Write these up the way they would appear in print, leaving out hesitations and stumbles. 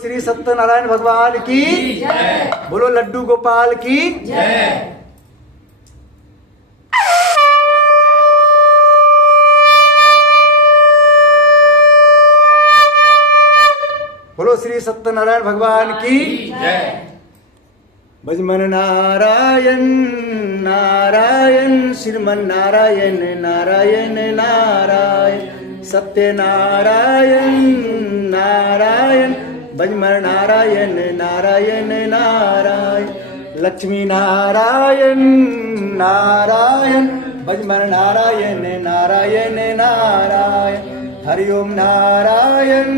श्री सत्यनारायण भगवान की जय। बोलो लड्डू गोपाल की जय। बोलो श्री सत्यनारायण भगवान की जय। भजमन नारायण नारायण श्रीमन नारायण नारायण नारायण सत्य नारायण नारायण भजमन नारायण नारायण नारायण लक्ष्मी नारायण नारायण भजमन नारायण नारायण नारायण हरिओम नारायण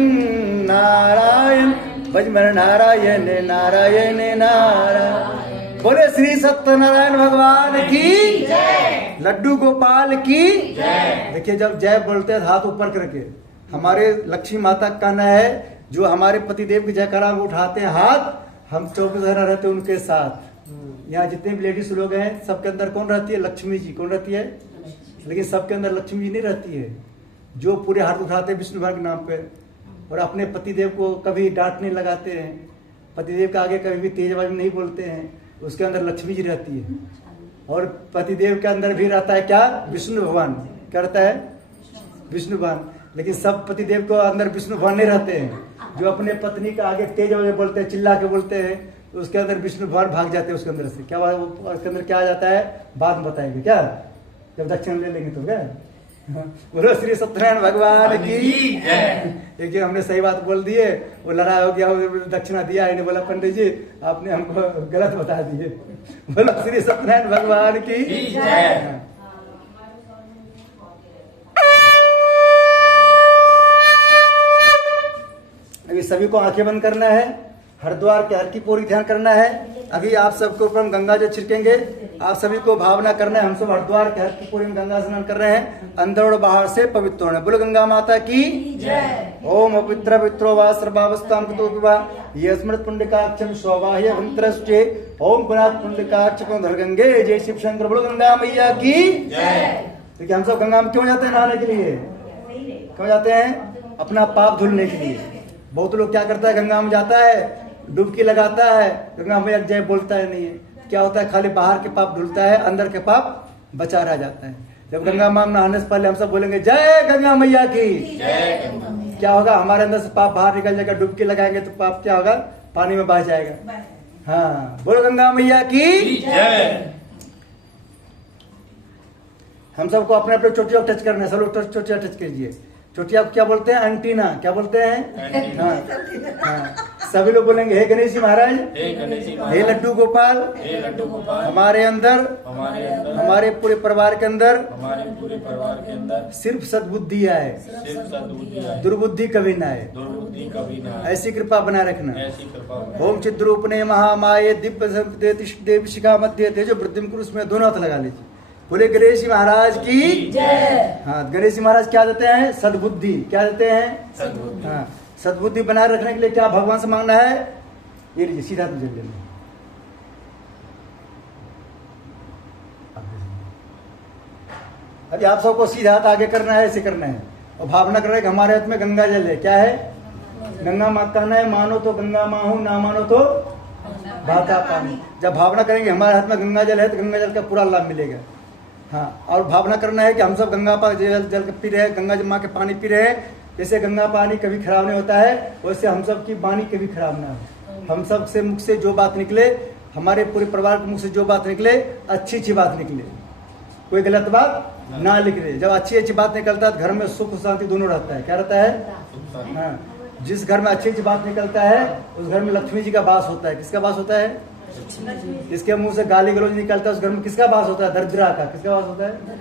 नारायण भजमन नारायण नारायण नारायण। बोले श्री सत्यनारायण भगवान की जय। लड्डू गोपाल की जय। देखिए जब जय बोलते हैं हाथ ऊपर करके, हमारे लक्ष्मी माता का कहना है जो हमारे पतिदेव की जयकारा में उठाते हैं हाथ, हम 24 घंटा रहते हैं उनके साथ। यहाँ जितने भी लेडीज लोग हैं सबके अंदर कौन रहती है? लक्ष्मी जी। कौन रहती है? लेकिन सबके अंदर लक्ष्मी जी नहीं रहती है। जो पूरे हाथ उठाते हैं विष्णु भगवान के नाम पे और अपने पतिदेव को कभी डांट नहीं लगाते हैं, पतिदेव के आगे कभी भी तेज आवाज में नहीं बोलते हैं, उसके अंदर लक्ष्मी जी रहती है। और पतिदेव के अंदर भी रहता है क्या? विष्णु भगवान। क्या रहता है? विष्णु भगवान। लेकिन सब पतिदेव को अंदर विष्णु भगवान नहीं रहते हैं। जो अपने पत्नी के आगे तेज आवाज में बोलते हैं, चिल्ला के बोलते हैं, तो उसके अंदर विष्णु भगवान भाग जाते हैं उसके अंदर से। क्या उसके अंदर क्या आ जाता है बाद में बताएंगे, क्या जब दक्षिण ले लेंगे तो। क्या बोलो श्री सत्यनारायण भगवान की जय। एक हमने सही बात बोल दिए, वो लड़ाई हो गया, दक्षिणा दिया इन्हें, बोला पंडित जी आपने हमको गलत बता दिए। बोलो श्री सत्यनारायण भगवान की जय। अभी सभी को आंखें बंद करना है, हरिद्वार के हर की पौड़ी ध्यान करना है। अभी आप सबको ऊपर हम गंगा जल छिड़केंगे, आप सभी को भावना करना है हम सब हरिद्वार के हर की पौड़ी में गंगा स्नान कर रहे हैं, अंदर और बाहर से पवित्र होना। बोलो गंगा माता की जय। ओम अपवित्र पवित्रो वा सर्वावस्थां कुतो विवा ये स्मृत पुंडकाक्षम शोभाय भंत्रष्टे ओम पुनात पुंडकाक्षम धरगंगे जय शिव शंकर। बोलो गंगा मैया की जय। देखिए हम सब गंगा में क्यों जाते हैं? नहाने के लिए। क्यों जाते हैं? अपना पाप धुलने के लिए। बहुत लोग क्या करता है, गंगा में जाता है, डुबकी लगाता है, गंगा मैया जय बोलता है नहीं है। क्या होता है? खाली बाहर के पाप धुलता है, अंदर के पाप बचा रह जाता है। जब गंगा मां में नहाने से पहले हम सब बोलेंगे जय गंगा मैया की जय, क्या होगा? हमारे अंदर से पाप बाहर निकल जाएगा। डुबकी लगाएंगे तो पाप क्या होगा? पानी में बह जाएगा। हाँ बोलो गंगा मैया की जय। हम सबको अपने अपने चोटियों को टच करना है। सब लोग चोटियां टच कीजिए। चोटिया क्या बोलते हैं? एंटीना। क्या बोलते हैं? हाँ। सभी लोग बोलेंगे हे गणेश जी महाराज, हे लड्डू गोपाल, हमारे अंदर हमारे पूरे परिवार के अंदर सिर्फ सद्बुद्धि आए, दुर्बुद्धि कभी ना आए, ऐसी कृपा बनाए रखना। ओम चिद्रूपने महामाये दिव्य देव शिखा मध्य तेजो वृद्धि पुरुष में दोनों हाथ लगा लीजिए। बोले गणेश जी महाराज की जय। हाँ गणेश जी महाराज क्या देते हैं? सद्बुद्धि। क्या देते हैं? सद्बुद्धि। हाँ सद्बुद्धि बनाए रखने के लिए क्या भगवान से मांगना है? ये लीजिए सीधा तुझे लेना। अभी आप सबको सीधा हाथ आगे करना है, ऐसे करना है और भावना करना है कि हमारे हाथ में गंगा जल है। क्या है? गंगा माँ कहना है, मानो तो गंगा माँ हूं, ना मानो तो बहता पानी। जब भावना करेंगे हमारे हाथ में गंगा जल है तो गंगा जल का पूरा लाभ मिलेगा। हाँ और भावना करना है कि हम सब गंगा जल पी रहे हैं, गंगा माँ के पानी पी रहे हैं। जैसे गंगा पानी कभी खराब नहीं होता है, वैसे हम सब की वाणी कभी खराब ना हो। हम सब से मुख से जो बात निकले, हमारे पूरे परिवार के मुख से जो बात निकले, अच्छी अच्छी बात निकले, कोई गलत बात ना निकले। जब अच्छी अच्छी बात निकलता है तो घर में सुख शांति दोनों रहता है। क्या रहता है? हाँ जिस घर में अच्छी अच्छी बात निकलता है उस घर में लक्ष्मी जी का वास होता है। किसका वास होता है? इसके मुंह से गाली गलौज निकलता है उस घर में किसका वास होता है? दरिद्रा का। किसका वास होता है?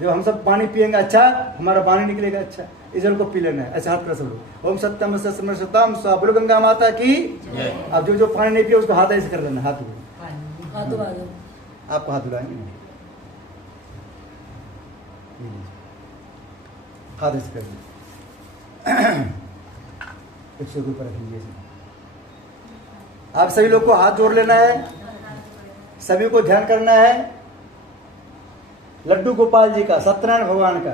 जब हम सब पानी पिएंगे अच्छा, हमारा वाणी निकलेगा अच्छा। इस जल को पी लेना है। ऐसे हाथ कर सब। ओम सत्यम सत्यम सत्यम स्वा। बोलो गंगा माता की। अब जो जो पानी नहीं पिए उसको हाथ ऐसे कर लेना। हाथ आपको हाथ धुलाएंगे, हाथ ऐसे कर लीजिए, कुछ ऊपर रख लीजिए। आप सभी लोग को हाथ जोड़ लेना है, सभी को ध्यान करना है लड्डू गोपाल जी का, सत्यनारायण भगवान का,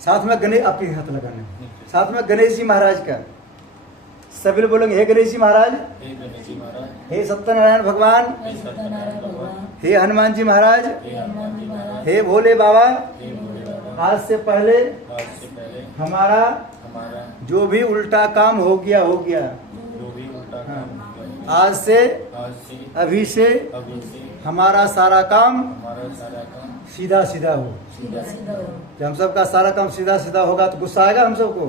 साथ में गणेश आपके हाथ लगाना है, साथ में गणेश जी महाराज का, सभी लोग बोलेंगे हे गणेश जी महाराज, हे गणेश जी महाराज, हे सत्यनारायण भगवान, हे सत्यनारायण भगवान, हे हनुमान जी महाराज, हे हनुमान जी महाराज, हे भोले बाबा, हे भोले बाबा, आज से पहले आज से पहले हमारा हमारा जो भी उल्टा काम हो गया जो भी उल्टा काम हो गया, आज से आज से अभी से अभी से हमारा सारा काम हमारा सारा काम सीधा सीधा हो। सीधा सीधा हो। जब हम सबका सारा काम सीधा सीधा होगा तो गुस्सा आएगा हम सबको?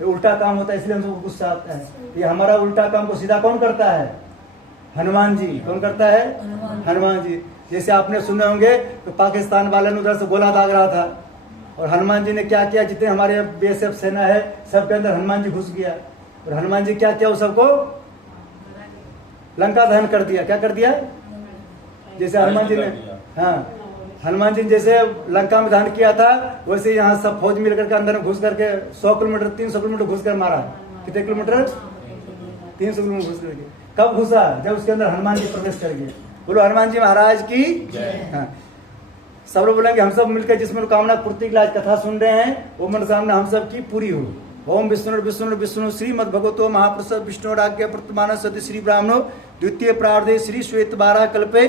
ये उल्टा काम होता है इसलिए हम सबको गुस्सा आता है। ये हमारा उल्टा काम को सीधा कौन करता है? हनुमान जी। कौन करता है? हनुमान जी। जैसे आपने सुने होंगे तो पाकिस्तान वाले ने उधर से गोला दाग रहा था और हनुमान जी ने क्या किया, जितने हमारे बीएसएफ सेना है सबके अंदर हनुमान जी घुस गया और हनुमान जी क्या किया, उस सबको लंका दहन कर दिया। क्या कर दिया? जैसे हनुमान जी ने, हाँ, हनुमान जी ने जैसे लंका में दहन किया था वैसे यहाँ सब फौज मिलकर के अंदर में घुस करके 100 किलोमीटर 300 किलोमीटर घुस कर मारा। कितने किलोमीटर? 300 किलोमीटर घुस करके। कब घुसा? जब उसके अंदर हनुमान जी प्रवेश कर गए। बोलो हनुमान जी महाराज की। हाँ, सब लोग बोलेंगे हम सब मिलकर जिस मनोकामना पूर्ति के लिए आज कथा सुन रहे हैं वो मनोकामना हम सब की पूरी हो। ओम विष्णु विष्णु विष्णु श्रीमद भगवतो महापुरुष विष्णु राज्ञ प्रतिमान सती श्री ब्राह्मणो द्वितीय प्रार्धे श्री श्वेत बारह कल्पे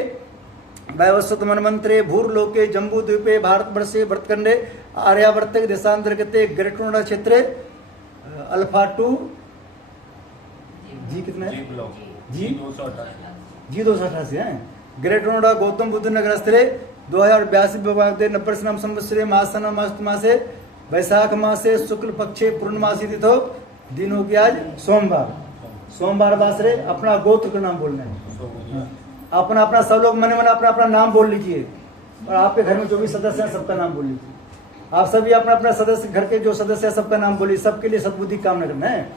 वैवस्वत मनमंत्रे भूर्लोके जम्बू द्वीपे भारतवर्षे भरतखंडे आर्यावर्तक देशांतर्गते ग्रेटोना क्षेत्रे अल्फा 2 जी कितना है? जी 288 है। ग्रेट नोएडा गौतम बुद्ध नगर स्थले 2082 नब्बे नाम संवत्सरे मासन मासे वैशाख मासे शुक्ल पक्षे पूर्णमासी तिथो दिन हो गया आज सोमवार बासरे। अपना गोत्र का नाम बोलना है, अपना अपना सब लोग मने मन अपना अपना नाम बोल लीजिए और आपके घर में जो भी सदस्य हैं सबका नाम बोल लीजिए। आप सभी अपना अपना सदस्य, घर के जो सदस्य है सबका नाम बोलिए। सबके लिए सद्बुद्धि कामना करना है।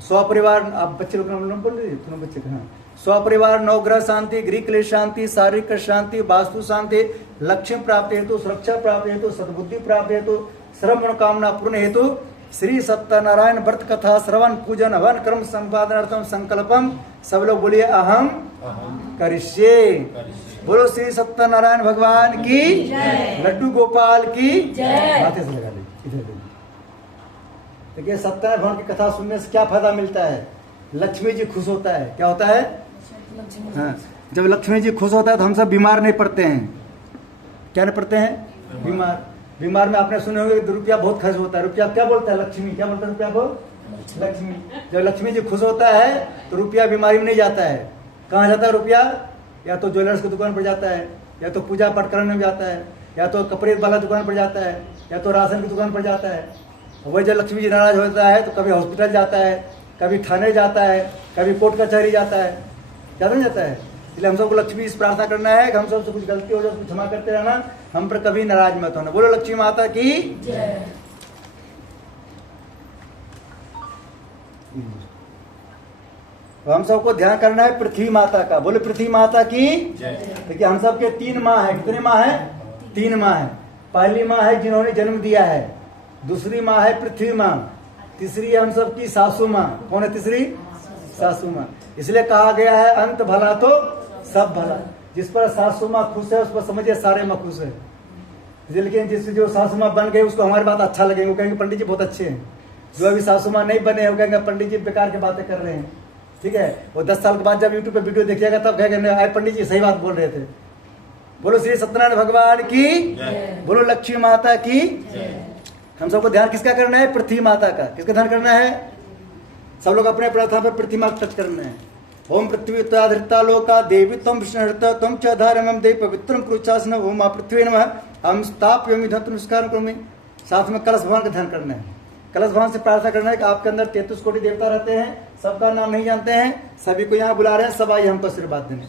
स्वपरिवार, आप बच्चे लोग नाम बोल रहे हैं, बच्चे का स्वपरिवार नवग्रह शांति, गृह क्लेश शांति, शारीरिक शांति, वास्तु शांति, लक्ष्य प्राप्ति हेतु, सुरक्षा प्राप्ति हेतु, सद्बुद्धि प्राप्ति हेतु, सर्व मनोकामना पूर्ण हेतु श्री सत्यनारायण व्रत कथा श्रवण पूजन हवन कर्म संपादनार्थम संकल्पम। सब लोग बोलिए अहम करिष्ये। बोलो श्री सत्यनारायण भगवान की, लड्डू गोपाल की माथे से लगा लीजिए। देखिए सत्यनारायण भगवान की कथा सुनने से क्या फायदा मिलता है? लक्ष्मी जी खुश होता है। क्या होता है? हाँ, जब लक्ष्मी जी खुश होता है तो हम सब बीमार नहीं पड़ते हैं। क्या नहीं पड़ते हैं? बीमार में आपने सुने होंगे रुपया बहुत खर्च होता है। रुपया क्या बोलता है? लक्ष्मी। क्या बोलता है रुपया को? लक्ष्मी। जब लक्ष्मी जी खुश होता है तो रुपया बीमारी में नहीं जाता है। कहाँ जाता है रुपया? या तो ज्वेलर्स की दुकान पर जाता है, या तो पूजा पाठ करने में जाता है, या तो कपड़े वाला दुकान पर जाता है, या तो राशन की दुकान पर जाता है। वही जब लक्ष्मी जी नाराज होता है तो कभी हॉस्पिटल जाता है, कभी थाने जाता है, कभी कोर्ट कचहरी जाता है। क्या नहीं जाता है? इसलिए हम सबको लक्ष्मी इस प्रार्थना करना है कि हम सबसे कुछ गलती हो जाए उसको क्षमा करते रहना, हम पर कभी नाराज मत होना। बोलो लक्ष्मी माता की जय। तो हम सबको ध्यान करना है पृथ्वी माता का। बोले पृथ्वी माता की जय। देखिए हम सबके 3 माँ है। कितने माँ है? 3 माँ है। पहली माँ है जिन्होंने जन्म दिया है, दूसरी माँ है पृथ्वी माँ, तीसरी है हम सबकी सासू माँ। कौन है तीसरी? सासू माँ। इसलिए कहा गया है अंत भला तो सब भला। जिस पर सासू माँ खुश है उस पर समझिए सारे माँ खुश है। लेकिन जिस जो सासू माँ बन गए उसको हमारी बात अच्छा लगेगा, वो कहेंगे पंडित जी बहुत अच्छे हैं। जो अभी सासू माँ नहीं बने वो कहेंगे पंडित जी बेकार की बातें कर रहे हैं। ठीक है, वो 10 साल के बाद जब यूट्यूब पे वीडियो देखिएगा तब कहेंगे आए पंडित जी सही बात बोल रहे थे। बोलो श्री सत्यनारायण भगवान की, बोलो लक्ष्मी माता की। हम सबको ध्यान किसका करना है? पृथ्वी माता का। किसका ध्यान करना है? सब लोग अपने प्रार्थना पर पृथ्वी माता टच करना है। ओम पृथ्वी धृता लोका देवी तम विष्णु तम च धारम देव पवित्रम कुरुचासन ओम पृथ्वी नमः हम स्थापयामि धतु नमस्कार करोमि। साथ में कलश भगवान का ध्यान करना है। कलश भगवान से प्रार्थना करना है कि आपके अंदर 33 कोटि देवता रहते हैं, सबका नाम नहीं जानते हैं, सभी को यहाँ बुला रहे हैं, सब आइए हमको आशीर्वाद देने।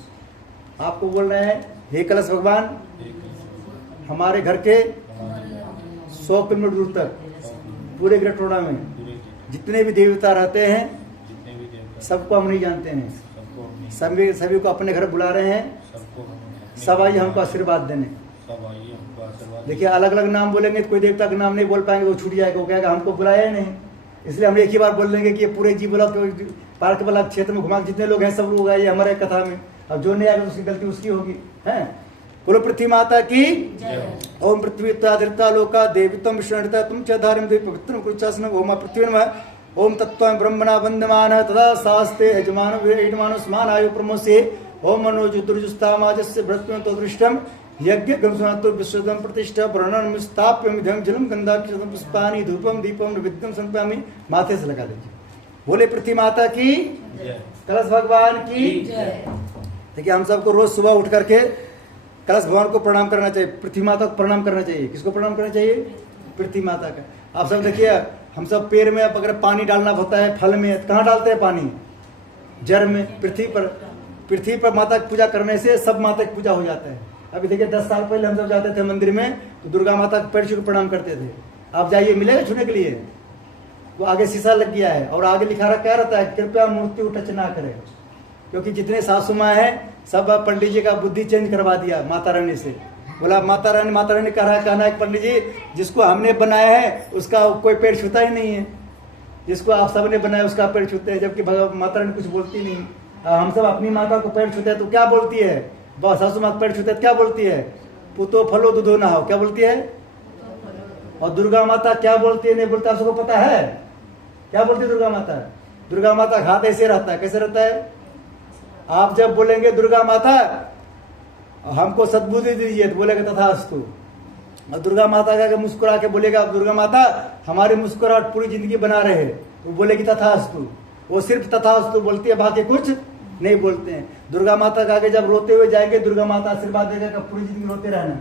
आपको बोल रहे हैं हे कलश भगवान, हमारे घर के 100 किलोमीटर दूर तक पूरे ग्रेट नोएडा में जितने भी देवता रहते हैं सबको हम नहीं जानते हैं, सभी को अपने घर बुला रहे हैं, सब आइए हमको आशीर्वाद देने। देखिए अलग अलग नाम बोलेंगे तो कोई देवता का नाम नहीं बोल पाएंगे, वो छूट जाएगा, वो कहेगा हमको बुलाया ही नहीं। इसलिए हम एक ही बार बोल देंगे कि ये पूरे जीव पार्क वाला क्षेत्र में घुमा जितने लोग हैं सब लोग आइए हमारे कथा में। अब जो नहीं आएगा उसकी गलती उसकी होगी। है बोलो पृथ्वी माता की। ओम पृथ्वी धृता लोका देवितम विष्णुता तुम च धारिम देव पवित्रम कुरुचासन ओम पृथ्वी नमः ओम तत्त्वं ब्रह्मणा वंदमान तदा शास्ते यजमानो स्मान आयु प्रमोसे ओम मनोजुर्जुस्तामाजस्य बृहत्वं तदृष्टम यज्ञ गमसनातो विश्वदम प्रतिष्ठा प्रणन स्थाप्य मिधम जलम गंधाक्षतम पुष्पानि धूपम दीपम नैवेद्यम समर्पयामि। माथे से लगा लीजिए। बोले पृथ्वी माता की, कलश भगवान की। देखिए हम सबको रोज सुबह उठ करके कलश भगवान को प्रणाम करना चाहिए, पृथ्वी माता को प्रणाम करना चाहिए। किसको प्रणाम करना चाहिए? पृथ्वी माता का। आप सब देखिए हम सब पेड़ में अगर पानी डालना होता है, फल में कहाँ डालते हैं पानी? जड़ में, पृथ्वी पर। पृथ्वी पर माता की पूजा करने से सब माता की पूजा हो जाता है। अभी देखिए 10 साल पहले हम सब जाते थे मंदिर में तो दुर्गा माता के पैर छू प्रणाम करते थे। आप जाइए, मिलेगा छूने के लिए? वो आगे शीशा लग गया है और आगे लिखा क्या रहता है? कृपया मूर्ति को टच ना करें। क्योंकि जितने सासू माँ हैं सब पंडित जी का बुद्धि चेंज करवा दिया माता रानी से। बोला माता रानी कहना है पंडित जी जिसको हमने बनाया है उसका कोई पेड़ छूता ही नहीं है, जिसको आप सबने बनाया उसका पेड़ छूते हैं, जबकि माता रानी कुछ बोलती नहीं। हम सब अपनी माता को पेड़ छूते हैं तो क्या बोलती है? सासू माँ पेड़ छूते क्या बोलती है? पुतो फलो दूधो ना हो, क्या बोलती है? और दुर्गा माता क्या बोलती है? नहीं बोलता। आप सबको पता है क्या बोलती है दुर्गा माता? दुर्गा माता हाथ ऐसे रहता है। कैसे रहता है? आप जब बोलेंगे दुर्गा माता हमको सद्बुद्धि दीजिए तो बोलेगा तथास्तु। और दुर्गा माता का मुस्कुरा के बोलेगा दुर्गा माता हमारी मुस्कुराहट पूरी जिंदगी बना रहे, वो बोलेगी तथास्तु। वो सिर्फ तथास्तु बोलती है, बाकी कुछ नहीं बोलते हैं। दुर्गा माता का आगे जब रोते हुए जाएंगे दुर्गा माता आशीर्वाद देगा कि पूरी जिंदगी रोते रहना।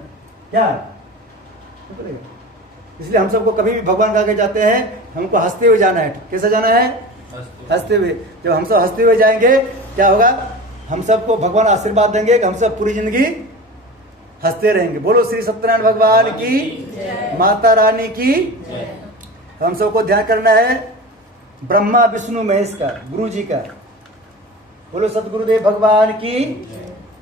क्या बोलेगा? इसलिए हम सबको कभी भी भगवान के आगे जाते हैं हमको हंसते हुए जाना है। कैसे जाना है? हंसते हुए। जब हम सब हंसते हुए जाएंगे क्या होगा? हम सबको भगवान आशीर्वाद देंगे कि हम सब पूरी जिंदगी हंसते रहेंगे। बोलो श्री सत्यनारायण भगवान की, माता रानी की। हम सबको ध्यान करना है ब्रह्मा विष्णु महेश का, गुरु जी का। बोलो सतगुरुदेव भगवान की।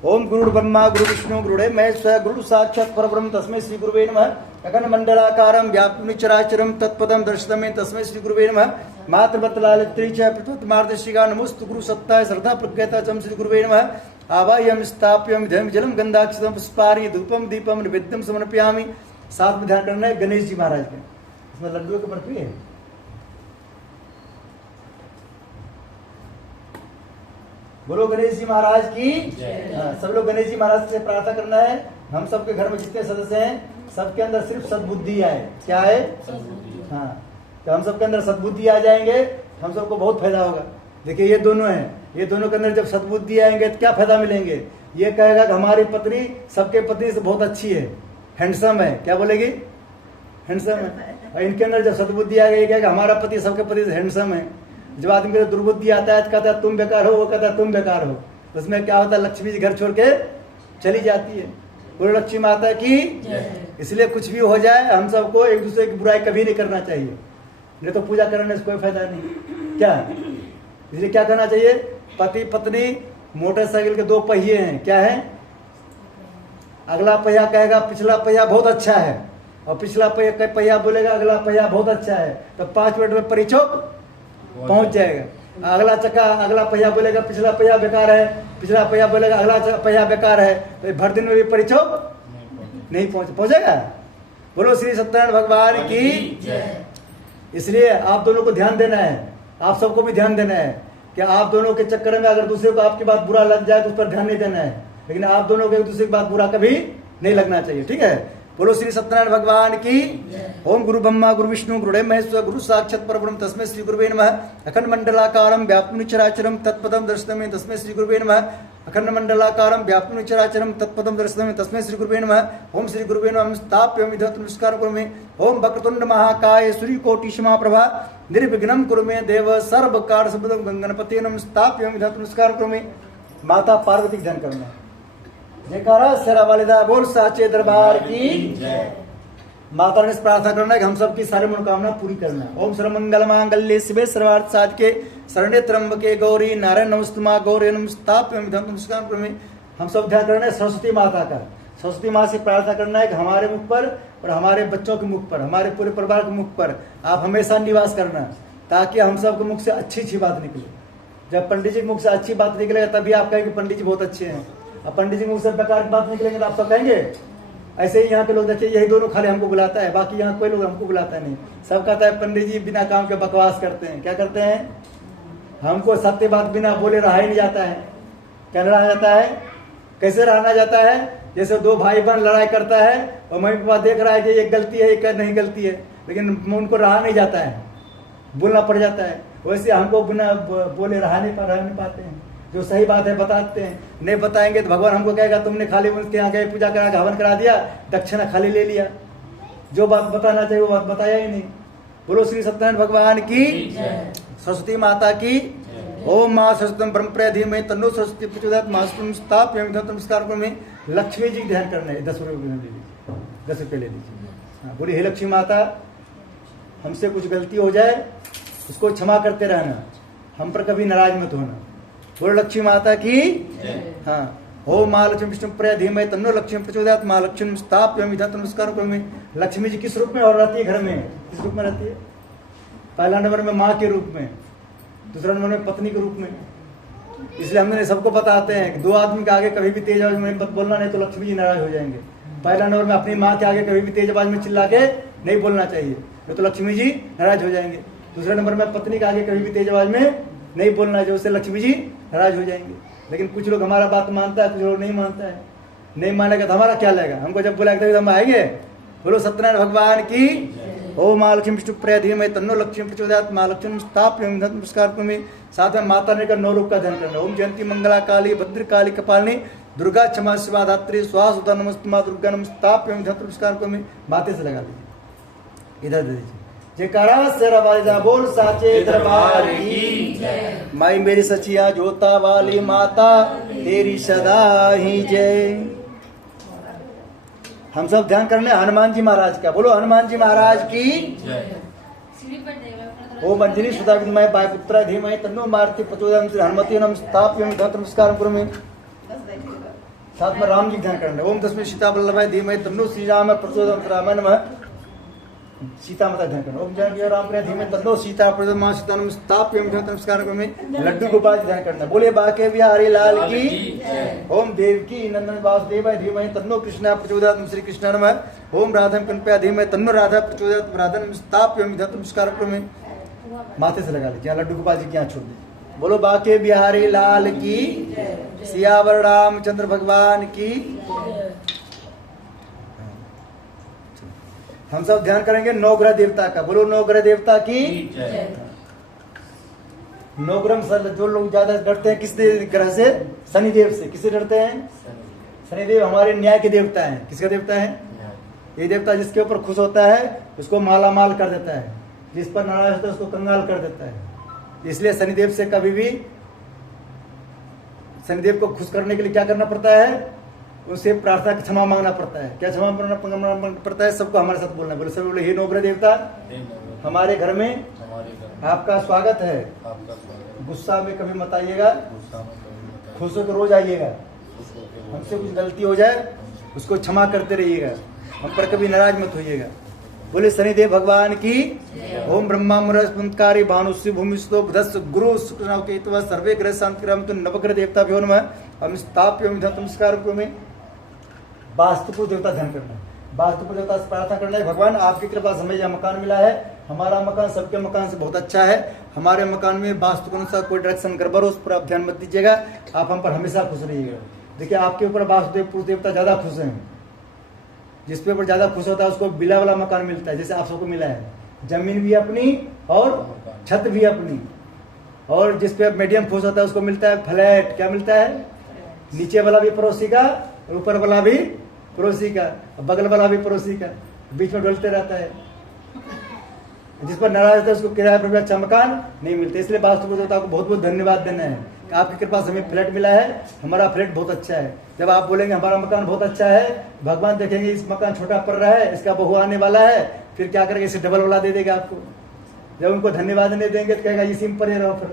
ओम गुरु ब्रह्मा गुरु विष्णु गुरुदेव महेश गुरु साक्षात परब्रह्म तस्मै श्री गुरुवे नमः। अखंड मंडलाकारं व्याप्तं चराचरं तत्पदं दर्शितमें तस्मै श्री गुरुवे नमः। मातृवत्लालित्री च पृथ्वीमार्दशिका नमोस्तु गुरु सत्ताय श्रद्धा प्रज्ञता च श्री गुरुवे नमः। आवाह्यं स्थाप्यं विधं जलम गंधाक्षतं पुष्पाणि धूपम दीपम नैवेद्यम समर्पयामि। साथ में ध्यान करना है गणेश जी महाराज का। इसमें लड्डू की बर्फी है। बोलो गणेश जी महाराज की। सब लोग गणेश जी महाराज से प्रार्थना करना है हम सबके घर में जितने सदस्य हैं सबके अंदर सिर्फ सद्बुद्धि आए। क्या है? हाँ, तो हम सबके अंदर सद्बुद्धि आ जाएंगे हम सबको बहुत फायदा होगा। देखिए ये दोनों हैं, ये दोनों के अंदर जब सद्बुद्धि आएंगे तो क्या फायदा मिलेंगे? ये कहेगा कि हमारी पत्नी सबके पत्नी से बहुत अच्छी है, हैंडसम है। क्या बोलेगी? हैंडसम है। और इनके अंदर जब सद्बुद्धि आ गई कहेगा हमारा पति सबके पति से हैंडसम है। जब आदमी के दुर्बुद्धि आता है तो कहता है तुम बेकार हो, वो कहता है तुम बेकार हो। तो उसमें क्या होता है? लक्ष्मी जी घर छोड़ के चली जाती है। बोलो लक्ष्मी माता की। इसलिए कुछ भी हो जाए हम सबको एक दूसरे की बुराई कभी नहीं करना चाहिए, नहीं तो पूजा करने से कोई फायदा नहीं। क्या? इसलिए क्या करना चाहिए? पति पत्नी मोटरसाइकिल के 2 पहिए हैं। क्या है? अगला पहिया कहेगा पिछला पहिया बहुत अच्छा है और पिछला पहिया बोलेगा अगला पहिया बहुत अच्छा है, तो 5 मिनट में परिचोक पहुंच जाएगा। अगला चक्का अगला पहिया बोलेगा पिछला पहिया बेकार है, पिछला पहिया बोलेगा अगला पहिया बेकार है, तो भर दिन में भी परिचोक नहीं पहुंचेगा। बोलो श्री सत्यनारायण भगवान की। इसलिए आप दोनों को ध्यान देना है, आप सबको भी ध्यान देना है कि आप दोनों के चक्कर में अगर दूसरे को आपकी बात बुरा लग जाए तो उस पर ध्यान नहीं देना है, लेकिन आप दोनों को एक दूसरे की बात बुरा कभी नहीं लगना चाहिए। ठीक है? बोलो श्री सत्यनारायण भगवान की। ओम गुरु ब्रह्मा गुरु विष्णु गुरुदेव महेश्वर गुरु साक्षात परब्रह्म तस्मै श्री गुरुवे नमः। अखंड मंडलाकारं व्याप्तं चराचरं तत्पदं दर्शितमें तस्मै श्री गुरुवे नमः। अखंड मंडलाकारं व्याप्तं चराचरं तत्पदं दर्शितमें तस्मै श्री गुरुवे नमः। ओम श्री गुरुवे नमः। स्थाप्यं विधतं नमस्कार करोमि। ओम वक्रतुंड महाकाय सूर्यकोटि समाप्रभा निर्विघ्नं कुरु मे देव सर्वकार्य सिद्धिं गणपति नमः। स्थाप्यं विधतं नमस्कार करोमि। माता पार्वती ध्यान करना। जयकारा शेरा वालिदा बोल साचे दरबार की। माता ने प्रार्थना करना है कि हम सबकी सारी मनोकामना पूरी करना है। ओम सर्वमंगल मांगल्ये शिवे सर्वार्थ साधके शरण्ये त्र्यंबके गौरी नारायण नमस्तुमा गौरी नमस्ताप्यं विधतं नमस्कार करोमि। हम सब ध्यान करना है सरस्वती माता का। सरस्वती माँ से प्रार्थना करना है कि हमारे मुख पर और हमारे बच्चों के मुख पर, हमारे पूरे परिवार के मुख पर आप हमेशा निवास करना, ताकि हम सबके मुख से अच्छी अच्छी बात निकले। जब पंडित जी के मुख से अच्छी बात निकलेगा तभी आप कहेंगे पंडित जी बहुत अच्छे हैं। अब पंडित जी के मुख से बेकार की बात निकलेंगे तो आप सब कहेंगे ऐसे ही यहाँ के लोग देखिए, यही दोनों खाली हमको बुलाता है, बाकी यहाँ कोई लोग हमको बुलाता नहीं। सब कहता है पंडित जी बिना काम के बकवास करते हैं। क्या करते हैं? हमको सत्य बात बिना बोले रहा ही नहीं जाता है। क्या रहा जाता है? कैसे रहना जाता है? जैसे दो भाई बहन लड़ाई करता है और मम्मी पापा देख रहा है कि ये गलती है, ये नहीं गलती है, लेकिन उनको रहा नहीं जाता है, बोलना पड़ जाता है। वैसे हमको बिना बोले रह नहीं पाते हैं। जो सही बात है बताते हैं, नहीं बताएंगे तो भगवान हमको कहेगा तुमने खाली उनके यहाँ गए, पूजा करा के हवन करा दिया, दक्षिणा खाली ले लिया। जो बात बताना चाहिए वो बात बताया ही नहीं। बोलो श्री सत्यनारायण भगवान की, सरस्वती माता की। ओम माँ सरस्वती ब्रह्म प्रधीमहि तन्नो सरस्वती प्रचोदयात् मास्तुम स्थापयामि नमस्कार में लक्ष्मी जी ध्यान करना है। 10 रुपये ले लीजिए, 10 रुपये ले लीजिए। हाँ, बोली हे लक्ष्मी माता, हमसे कुछ गलती हो जाए उसको क्षमा करते रहना, हम पर कभी नाराज मत होना। बोलो लक्ष्मी माता की। हाँ, ओम माँ लक्ष्मी विष्णु प्रधीमहि तन्नो लक्ष्मी प्रचोदयात् माँ लक्ष्मी स्थापयामि नमस्कार में। लक्ष्मी जी किस रूप में और रहती है घर में? किस रूप में रहती है? पहला नंबर में माँ के रूप में, दूसरा नंबर में पत्नी के रूप में। इसलिए हमने सबको बताते हैं कि दो आदमी के आगे कभी भी तेज आवाज में बोलना नहीं तो लक्ष्मी जी नाराज हो जाएंगे। पहला नंबर में अपनी माँ के आगे कभी भी तेज आवाज में चिल्ला के नहीं बोलना चाहिए, नहीं तो लक्ष्मी जी नाराज हो जाएंगे। दूसरे नंबर में पत्नी के आगे कभी भी तेज आवाज में नहीं बोलना चाहिए, उससे लक्ष्मी जी नाराज हो जाएंगे। लेकिन कुछ लोग हमारा बात मानता है, कुछ लोग नहीं मानता है। नहीं मानेगा तो हमारा क्या लगेगा? हमको जब बुलाएगा तभी हम आएंगे। बोलो सत्यनारायण भगवान की। ओम माँ लक्ष्मी विष्णु प्रधीमहि तन्नो लक्ष्मी प्रचोदयात् माँ लक्ष्मी स्थापयामि नमस्कार में। साथ में माता ने का 9 रूप का ध्यान करना। ओम जयंती मंगला काली भद्र काली कपालिनी दुर्गा क्षमा शिवा धात्री स्वाहा नमस्ते माँ दुर्गा नमस्तापयामि नमस्कार में। माथे से लगा लीजिए, इधर दे दीजिए। जयकारा शेरा वाली बोल साचे दरबार की। माई मेरी सचिया जोता वाली माता तेरी सदा ही जय। हम सब ध्यान करने हनुमान जी महाराज का। बोलो हनुमान जी महाराज की। ओम अंजलि सुधा विद्महे वायुपुत्रा धीमहि तन्नो मारुति प्रचोदयात् हनुमते नमस्तापयामि नमस्कार में। साथ में राम जी ध्यान करना। ओम तस्मै सीता वल्लभाय धीमहि तन्नो श्री राम प्रचोदयात् रामाय नमः। सीता माता ध्यान करना। ओम जय राम प्रिय धीमहि तन्नो सीता प्रचोदयात् मां सीता नमस्तापयामि नमस्कार में। लड्डू गोपाल ध्यान करना। बोले बाके बिहारी लाल की। ओम देवकी नंदन वासुदेवाय धीमहि तन्नो कृष्णा प्रचोदयात् श्री कृष्ण नमः। ओम राधा कृपया धीमहि तन्नो राधा प्रचोदयात् राधा नमस्तापयामि नमस्कार में। माथे से लगा लीजिए, लड्डू गोपाल जी की यहाँ छोड़ दीजिए। बोलो बाके बिहारी लाल की, सियावर रामचंद्र भगवान की। हम सब ध्यान करेंगे नवग्रह देवता का। बोलो नवग्रह देवता की। नवग्रह सर जो लोग ज्यादा डरते हैं किस ग्रह से? शनिदेव से। किससे डरते हैं? शनिदेव हमारे न्याय के देवता हैं। किसका देवता है? ये देवता जिसके ऊपर खुश होता है उसको माला माल कर देता है, जिस पर नाराज होता है उसको कंगाल कर देता है। इसलिए शनिदेव से कभी भी, शनिदेव को खुश करने के लिए क्या करना पड़ता है? उनसे प्रार्थना क्षमा मांगना पड़ता है। क्या क्षमा मांगना पड़ता है? सबको हमारे साथ बोलना। बोले सब बोले हे नवग्रह देवता हमारे घर में आपका स्वागत है। गुस्सा में कभी मत आइएगा, खुश होकर रोज आइएगा। हमसे कुछ गलती हो जाए उसको क्षमा करते रहिएगा, हम पर कभी नाराज मत होइएगा। बोले शनिदेव भगवान की। ओम ब्रह्मा मुरस्मंतकारी भानुष्य भूमिस्तो बुधस्य गुरु शुक्र केतु सर्वे ग्रह शांति नवग्रह देवता भ्यो नमः। हम स्थापयामि नमस्कार में। वास्तुपुर देवता ध्यान करना है। वास्तुपुर देवता से प्रार्थना करना है, भगवान आपकी कृपा से हमें यह मकान मिला है। हमारा मकान सबके मकान से बहुत अच्छा है। हमारे मकान में वास्तु के अनुसार कोई डायरेक्शन गड़बड़ हो उस पर आप ध्यान मत दीजिएगा। आप हम पर हमेशा खुश रहिएगा। देखिए आपके ऊपर वास्तुदेव देवता ज्यादा खुश हैं। जिसके ऊपर ज्यादा खुश होता है उसको बिला वाला मकान मिलता है, जैसे आप सबको मिला है। जमीन भी अपनी और छत भी अपनी। और जिसपे मीडियम खुश होता है उसको मिलता है फ्लैट। क्या मिलता है? नीचे वाला भी पड़ोसी का, ऊपर वाला भी पड़ोसी का, बगल वाला भी पड़ोसी का, बीच में डोलते रहता है। जिस पर नाराज होता है उसको किराए पर भी अच्छा मकान नहीं मिलता। इसलिए वास्तु देवता को बहुत बहुत धन्यवाद देना है कि आपकी कृपा से हमें फ्लैट मिला है। हमारा फ्लैट बहुत अच्छा है। जब आप बोलेंगे हमारा मकान बहुत अच्छा है, भगवान देखेंगे इस मकान छोटा पड़ रहा है, इसका बहू आने वाला है, फिर क्या करेंगे? इसे डबल वाला दे देगा आपको। जब उनको धन्यवाद नहीं देंगे तो कहेगा इसी में पड़े रहो। फिर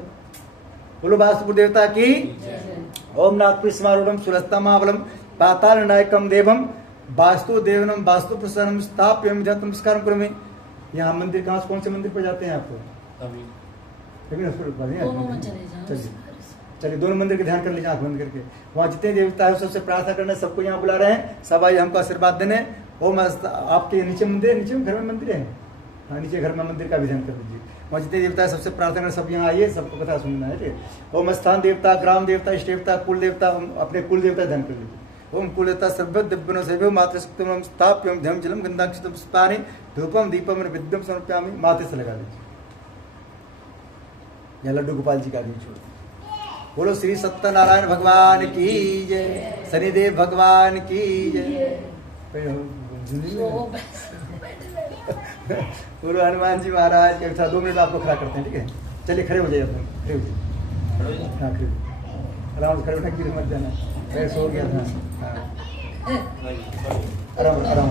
बोलो वास्तु देवता की। ओम नाथ स्मारूढ़ सुरस्तमावलम पाताल नायकम देवम वास्तु देवनम वास्तु प्रसन्नम स्थापयामि नमस्कार में। यहाँ मंदिर कहाँ से कौन से मंदिर पर जाते हैं आपको? कभी चलिए चलिए दोनों मंदिर के ध्यान कर लीजिए आंख बंद करके। वहाँ जितने देवता है सबसे प्रार्थना करने, सबको यहाँ बुला रहे हैं, सब आइए हमको आशीर्वाद देने। ओम आपके नीचे मंदिर है, नीचे घर में मंदिर है, हाँ नीचे घर में मंदिर का भी ध्यान कर लीजिए। वहाँ जितने देवता है सबसे प्रार्थना करने, सब यहाँ आइए, सबको कथा सुनना है। ठीक है। ओम स्थान देवता, ग्राम देवता, इष्ट देवता, कुल देवता, अपने कुल देवता ध्यान कर लीजिए। ओम कुल देवता सर्व दिव्यनो सेव्यो मातृ शक्तिम स्थाप्यम ध्यम जलम गंधाक्षतम पुष्पाणि धूपम दीपम विद्यम समर्पयामि। माथे से लगा लीजिए। यहाँ लड्डू गोपाल जी का भी छोड़। बोलो श्री सत्यनारायण भगवान की जय, शनिदेव भगवान की जय। बोलो हनुमान जी महाराज के साथ 2 मिनट आपको खड़ा करते हैं। ठीक है, चलिए खड़े हो जाइए, अपने खड़े हो जाइए। हाँ खड़े आराम से खड़े होना, गिर मत जाना, पैर सो गया था। हाँ आराम आराम।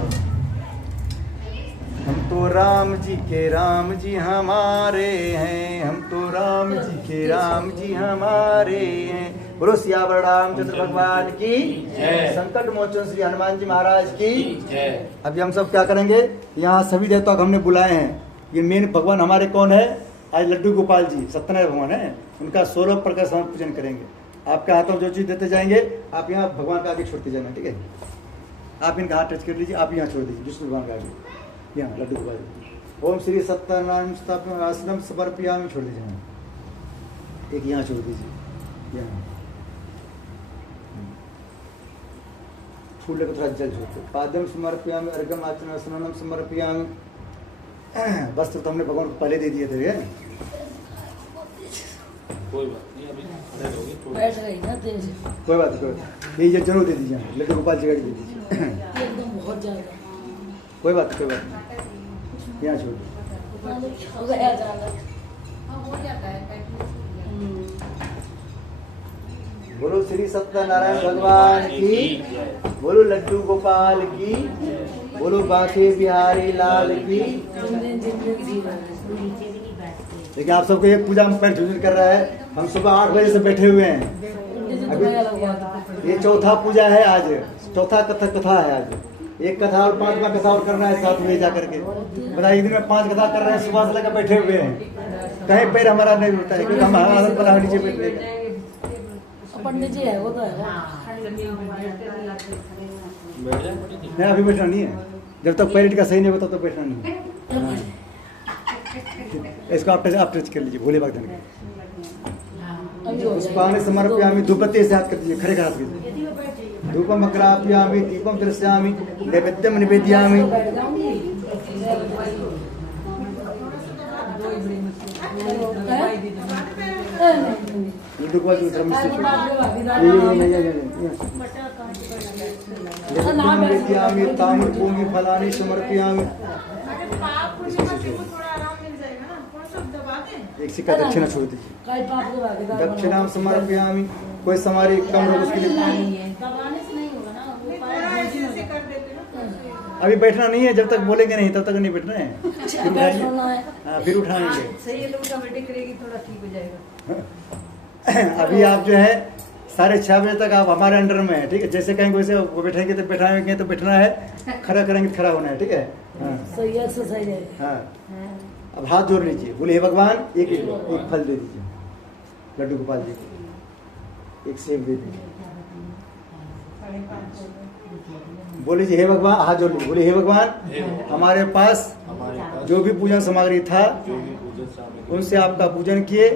हम तो राम जी हमारे हैं, हम तो राम जी हमारे हैं। बोलो सियावर रामचंद्र भगवान की जय, संकट मोचन श्री हनुमान जी महाराज की जय। अभी हम सब क्या करेंगे, यहाँ सभी देवताओं को हमने बुलाए हैं। ये मेन भगवान हमारे कौन है, आज लड्डू गोपाल जी सत्यनारायण भगवान है, उनका 16 प्रकार से हम पूजन करेंगे। आपके हाथों जो चीज देते जाएंगे, आप यहाँ भगवान का आगे छोड़ते जाना। ठीक है, आप इनका हाथ टच कर लीजिए, आप यहाँ छोड़ दीजिए जिस भगवान का आगे, यहाँ लड्डू गोपाल जी। ओम श्री सत्यनारायण स्थापन आश्रम समर्पयामि छोड़ दीजिए, एक यहाँ छोड़ दीजिए, यहाँ फूल लेकर थोड़ा जल छोड़ते। पाद्यम समर्पयामि अर्घ्यम आचमन स्नानम समर्पयामि। वस्त्र तो हमने भगवान को पहले दे दिए थे। कोई बात नहीं, अभी खड़े रहोगे तो बैठ रही ना तेज, कोई बात नहीं, ये जरूर दे दीजिए, लड्डू गोपाल जी का दे दीजिए। एकदम बहुत ज्यादा कोई बात नहीं, यहाँ छोड़ दीजिए। हो गया ज्यादा। बोलो श्री सत्यनारायण भगवान की, बोलो लड्डू गोपाल की, बोलो बांके बिहारी लाल की। देखिए आप सबको एक पूजा में पैर झुंझुन कर रहा है। हम सुबह 8 बजे से बैठे हुए हैं। अभी ये चौथा पूजा है, आज चौथा कथा है। आज एक कथा और 5वां कथा और करना है साथ में जा करके। बताइए एक दिन में 5 कथा कर रहे हैं, सुबह से लेकर बैठे हुए हैं। कहीं पैर हमारा नहीं उठता है, क्योंकि हम आदत बना नीचे बैठने का। पंडित जी है वो तो है। नहीं अभी बैठना नहीं है, जब तक पैरेट का सही नहीं होता तो बैठना नहीं है। इसको आप टच कर लीजिए, भोले भगवान के। पुष्पाणि समर्पयामि, धूपबत्ती से हाथ कर दीजिए, खड़े हाथ कीजिए। धूपम अग्रापयामि, दीपम दर्शयामि, नैवेद्यम निवेदयामि। निवेदयामि, ताम्रपूर्णि फलानि समर्पयामि। एक सिक्का दक्षिणा छोड़ दीजिए। दक्षिणा समर्पयामि। कोई समारी कम हो उसके लिए अभी बैठना नहीं है, जब तक बोलेंगे नहीं तब तक नहीं बैठना है। फिर उठाएंगे, फिर उठाएंगे। थोड़ा ठीक हो जाएगा। अभी आप जो है 6:30 बजे तक आप हमारे अंडर में है। ठीक है, जैसे कहेंगे वैसे वो बैठेंगे तो बैठाएंगे, तो बैठना है, खड़ा करेंगे तो खड़ा होना है। ठीक है, हाँ सही एक्सरसाइज है। हाँ। अब हाथ जोड़ लीजिए, बोले हे भगवान एक फल दे दीजिए लड्डू गोपाल जी को, एक सेब दे दीजिए। बोले जी हे भगवान, हाथ जोड़ लीजिए, बोले हे भगवान हमारे पास जो भी पूजन सामग्री था उनसे आपका पूजन किए,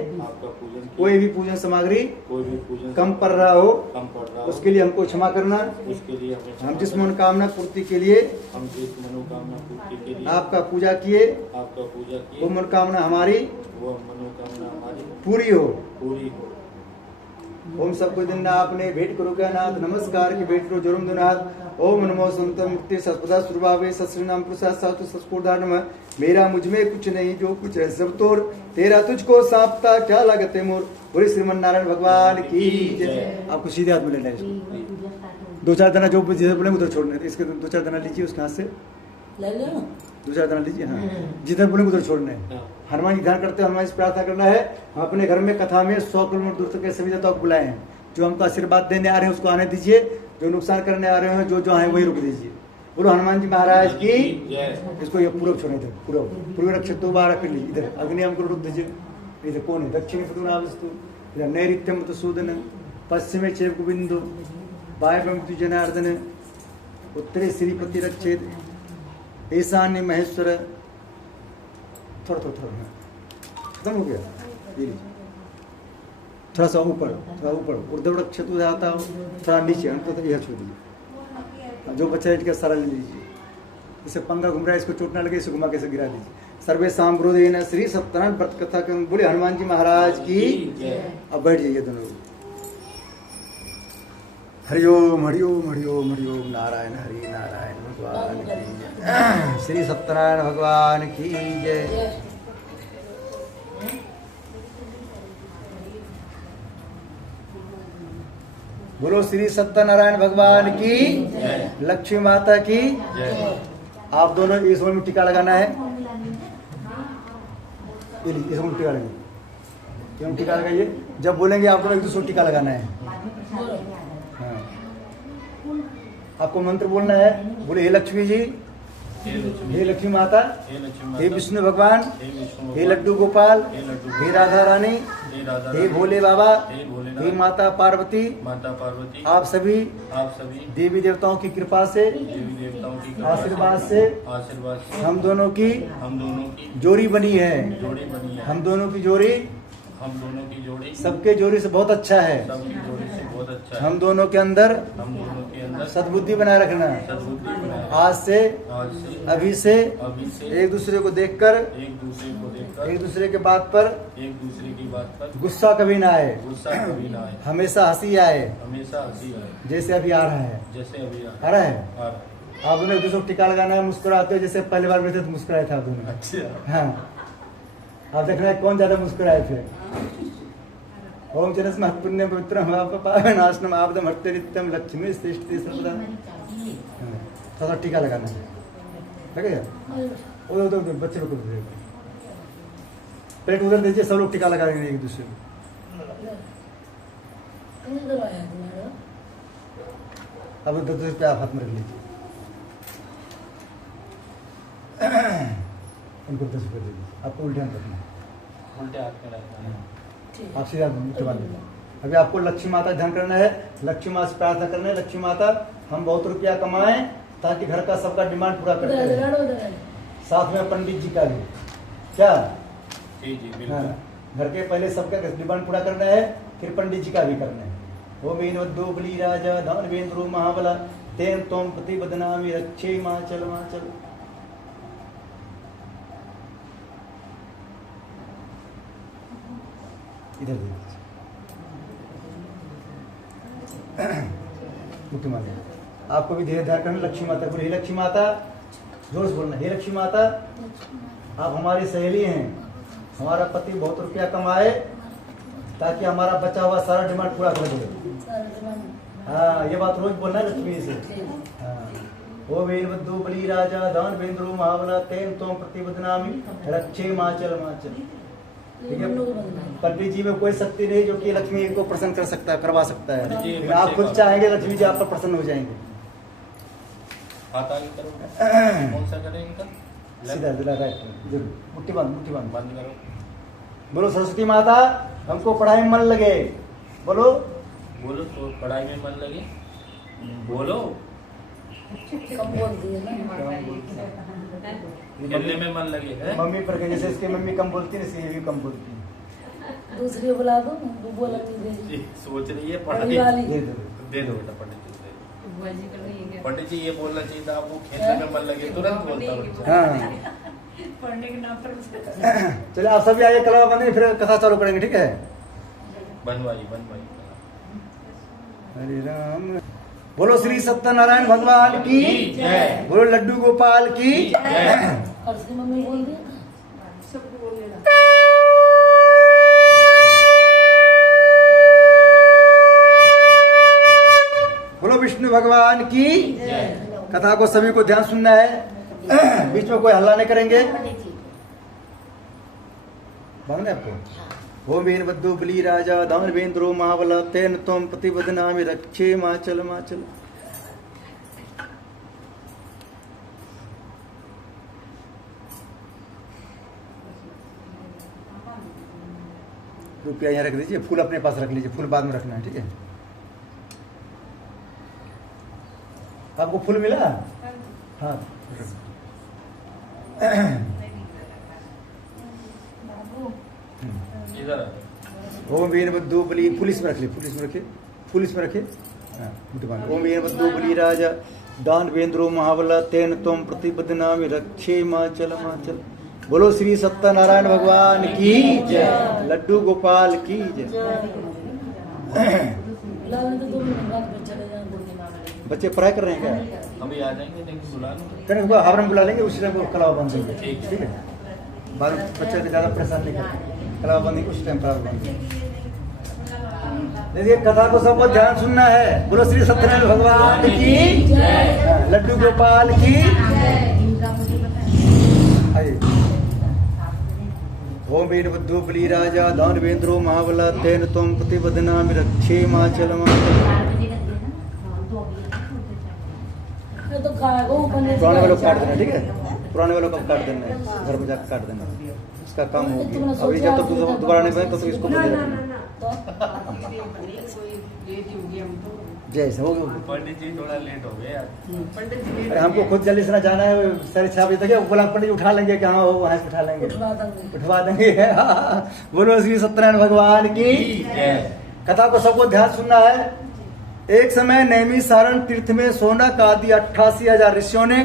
कोई भी पूजन सामग्री कम पड़ रहा हो उसके लिए हमको क्षमा करना। हम जिस मनोकामना पूर्ति के लिए आपका पूजा किए वो मनोकामना हमारी पूरी हो। ओम सबको दिन आपने भेंट करो क्या नाथ, नमस्कार की भेंट करो जरूर दुनाथ। ओम नमो संत मुक्ति सत्पदा सुरभावे सत्श्री नाम प्रसाद सातु सत्स्फूर्धान। मेरा मुझ में कुछ नहीं जो कुछ है सब तोर, तेरा तुझको सापता क्या लागते मोर। बोले श्रीमन नारायण भगवान की जय। आपको सीधे हाथ में लेना है इसको। 2-4 दाना जो जिधर बोले उधर छोड़ना है। इसके 2-4 दाना लीजिए उसके हाथ से, ले लो 2-4 दाना लीजिए। हाँ जिधर बोले उधर छोड़ना है। हनुमान जी ध्यान करते हैं, हनुमान जी प्रार्थना करना है। हम अपने घर में कथा में 100 किलोमीटर दूर तक के सभी देवताओं को बुलाए हैं। जो हमको आशीर्वाद देने आ रहे हैं उसको आने दीजिए, जो नुकसान करने आ रहे हैं जो है वही रुक दीजिए। बोलो हनुमान जी महाराज की। इसको ये पूर्व छोड़े थे, पूर्व रक्षित 2 बार कर लीजिए। इधर अग्नि हमको रुक दीजिए। इधर कौन है, दक्षिण नैऋत्यम मधुसूदन, पश्चिमे चैव गोविंदो, वायव्यम तु जनार्दन, उत्तरे श्रीपति रक्षेत, ईशान्य महेश्वर। थोड़ा खत्म हो गया। ये लीजिए। थोड़ा सा ऊपर, ऊर्ध्व क्षतु जाता हो, थोड़ा नीचे हमको तो यह छोड़ दीजिए। जो बच्चा इट का सारा ले लीजिए। इसे पंगा घूम रहा है, इसको चोट ना लगे, इसे घुमा के गिरा दीजिए। सर्वे शाम गुरुदेव श्री सत्यनारायण व्रत कथा के बोले हनुमान जी महाराज की। अब बैठ जाइए दोनों। हरिओम हरिओम हरिओम हरिओम, नारायण हरि नारायण भगवान की जय। श्री सत्यनारायण भगवान की जय। बोलो श्री सत्यनारायण भगवान की, लक्ष्मी माता की। आप दोनों इस में टीका लगाना है। इसमें टीका लगाइए, टीका लगाइए। जब बोलेंगे आप दोनों एक दूसरे को टीका लगाना है। हाँ। आपको मंत्र बोलना है। बोले हे लक्ष्मी जी, हे लक्ष्मी माता, हे विष्णु भगवान, हे लड्डू गोपाल, हे राधा रानी, हे भोले बाबा, हे माता पार्वती, आप सभी देवी देवताओं की कृपा से, आशीर्वाद से हम दोनों की जोड़ी बनी है। हम दोनों की जोड़ी सबके जोड़ी से बहुत अच्छा है। हम दोनों के अंदर सद्बुद्धि बनाए रखना। आज से अभी से एक दूसरे को देखकर एक दूसरे के बात पर गुस्सा कभी ना आए, हमेशा हंसी आए, जैसे अभी आ रहा है। आ रहा है। आप दोनों एक दूसरे को टीका लगाना है। मुस्कुराते हो जैसे पहली बार बैठे तो मुस्कुराए थे आप दोनों। अच्छा। हाँ, आप देखना है कौन ज्यादा मुस्कुराए थे। ओम चरस महत्पुण्य पवित्र पावनाशनम आपदम हरते नित्यम लक्ष्मी श्रेष्ठ सर्वदा। थोड़ा टीका लगाना है। लगेगा? उधर बच्चे लोग प्लेट उधर दीजिए, सब लोग टीका लगा देंगे एक दूसरे को। अब 10 रुपया हाथ में रख लीजिए। उनको 10 रुपये दे दीजिए। आपको उल्टे हाथ रखना है। उल्टे हाथ में रखना है। आप सीधा मुट्ठी बांध लीजिए। अभी आपको लक्ष्मी माता ध्यान करना है। लक्ष्मी माता से प्रार्थना करना है, लक्ष्मी माता हम बहुत रुपया कमाएं ताकि घर का सबका डिमांड पूरा करते हैं। साथ में पंडित जी का भी। क्या? जी बिल्कुल। हाँ, घर के पहले सबका डिमांड पूरा करना है, फिर पंडित जी का भी करना है। ओम इनवद्दो बली राजा दानवेंद्रो महाबला तेन तोम पति बदनामी रक्षे माचल माचल। इधर देखिए। मुट्ठी माता आपको भी धीरे ध्यान करना। लक्ष्मी माता बोले हे लक्ष्मी माता, जोर से बोलना। हे लक्ष्मी माता, आप हमारी सहेली हैं। हमारा पति बहुत रुपया कमाए ताकि हमारा बचा हुआ सारा डिमांड पूरा कर दे। हाँ, ये बात रोज बोलना है लक्ष्मी से। हाँ, ओ वीरभद्रो बली राजा दान वेंद्रो महाबला तेन तोम प्रतिबदनामी रक्षे माचल माचल। ठीक है। पंडित जी में कोई शक्ति नहीं जो कि लक्ष्मी को प्रसन्न कर सकता है, करवा सकता है। लेकिन आप खुद चाहेंगे लक्ष्मी जी आप पर प्रसन्न हो जाएंगे। हाथ आगे करो। कौन सा करें इनका? सीधा सीधा राइट। मुट्ठी बांध बंद करो। बोलो सरस्वती माता, हमको पढ़ाई में मन लगे। बोलो तो पढ़ाई में मन लगे। बोलो कम बोलती है ना। खेलने में मन लगे है। मम्मी पर के जैसे इसकी मम्मी कम बोलती है, इसकी ये भी कम बोलती है। दूसरी बुला दो, वो बोला सोच रही है वाली। दे दो बेटा पंडित जी। पंडित जी ये बोलना चाहिए था आपको, खेलने में मन लगे तुरंत बोलता। हाँ, पढ़ने के नाम पर चलिए आप सभी आइए, कलवा बने फिर कथा चालू करेंगे। ठीक है। बनवाई हरे राम। बोलो श्री सत्यनारायण भगवान की जय। बोलो लड्डू गोपाल की जय। और उसकी मम्मी बोल दिया सबको बोल लेना। बोलो विष्णु भगवान की जय। कथा को सभी को ध्यान सुनना है। बीच में कोई हल्ला नहीं करेंगे। मालूम है आपको? ओम वीरभद्रो बली राजा दानवेंद्रो महाबला तेन तोम प्रतिबदनामी रक्षे माचल माचल। रुक रुपया यहाँ रख दीजिए, फूल अपने पास रख लीजिए, फूल बाद में रखना है, ठीक है। आपको फूल मिला? हाँ। इधर ओम वीरभद्रो बलि, पुलिस में रखिए, पुलिस में रखिए, पुलिस में रखिए। हाँ, ओम वीरभद्रो बलि राजा दानवेंद्रो महाबला तेन तुम प्रतिपदनामि रक्षे माचल माचल। बोलो श्री सत्यनारायण भगवान की जय, लड्डू गोपाल की जय। लाल तो 2 मिनट बाद में चले जाएंगे। बच्चे पढ़ाई कर रहे हैं क्या? अभी आ जाएंगे, लेकिन बुला लो। कहीं हावरन बुला लेंगे, उसी टाइम को कलावा बंद देंगे, ठीक ठीक है। बाद में बच्चे को ज्यादा परेशान नहीं करते, कलावा बंद उसी टाइम कलावा बंद देंगे। देखिए कथा को सबको ध्यान सुनना है। बोलो श्री सत्यनारायण भगवान की जय, लड्डू गोपाल की आइए। ओम वीरभद्रो बलि राजा दानवेंद्रो महाबला तेन तुम प्रतिपदनामि रक्षे माचल माचल। तो खाएगा वो बने पुराने वालों को काट देना, ठीक है, पुराने वालों को काट देना है, घर में जाकर काट देना, इसका काम हो गया। अभी जब तक दोबारा नहीं बने तब तक इसको बंद रखना। जय से हो गया। पंडित जी थोड़ा लेट हो गए यार। अरे हमको खुद जल्दी से ना जाना है, 6:30 बजे तक बोला पंडित उठा लेंगे, कहाँ हो वहाँ से उठा लेंगे, उठवा देंगे। बोलो श्री सत्यनारायण भगवान की जय। कथा को सबको ध्यान सुनना है। एक समय नैमिषारण्य तीर्थ में सोनक आदि 88,000 ऋषियों ने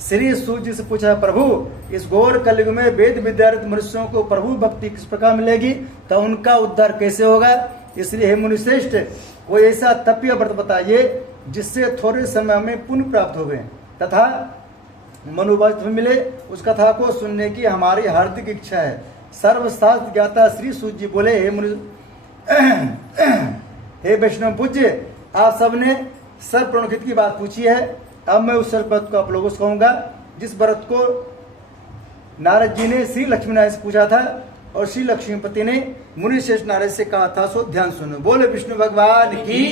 श्री सूत जी से पूछा, प्रभु इस घोर कलयुग में वेद विद्यार्थी मनुष्यों को प्रभु भक्ति किस प्रकार मिलेगी, तो उनका उद्धार कैसे होगा? इसलिए हे मुनिश्रेष्ठ, कोई ऐसा तपीय व्रत बताइए जिससे थोड़े समय में पुण्य प्राप्त हो गए तथा मनोवांछित मिले। उस कथा को सुनने की हमारी हार्दिक इच्छा है। सर्वशास्त्र ज्ञाता श्री सूत जी बोले, हे मुनि हे वैष्णव पूज्य, आप सबने सर्व प्रणोहित की बात पूछी है। अब मैं उस सर्व व्रत को आप लोगों से कहूंगा जिस व्रत को नारद जी ने श्री लक्ष्मी नारायण से पूछा था और श्री लक्ष्मीपति ने मुनि श्रेष्ठ नारद से कहा था, सो ध्यान सुनो। बोले विष्णु भगवान की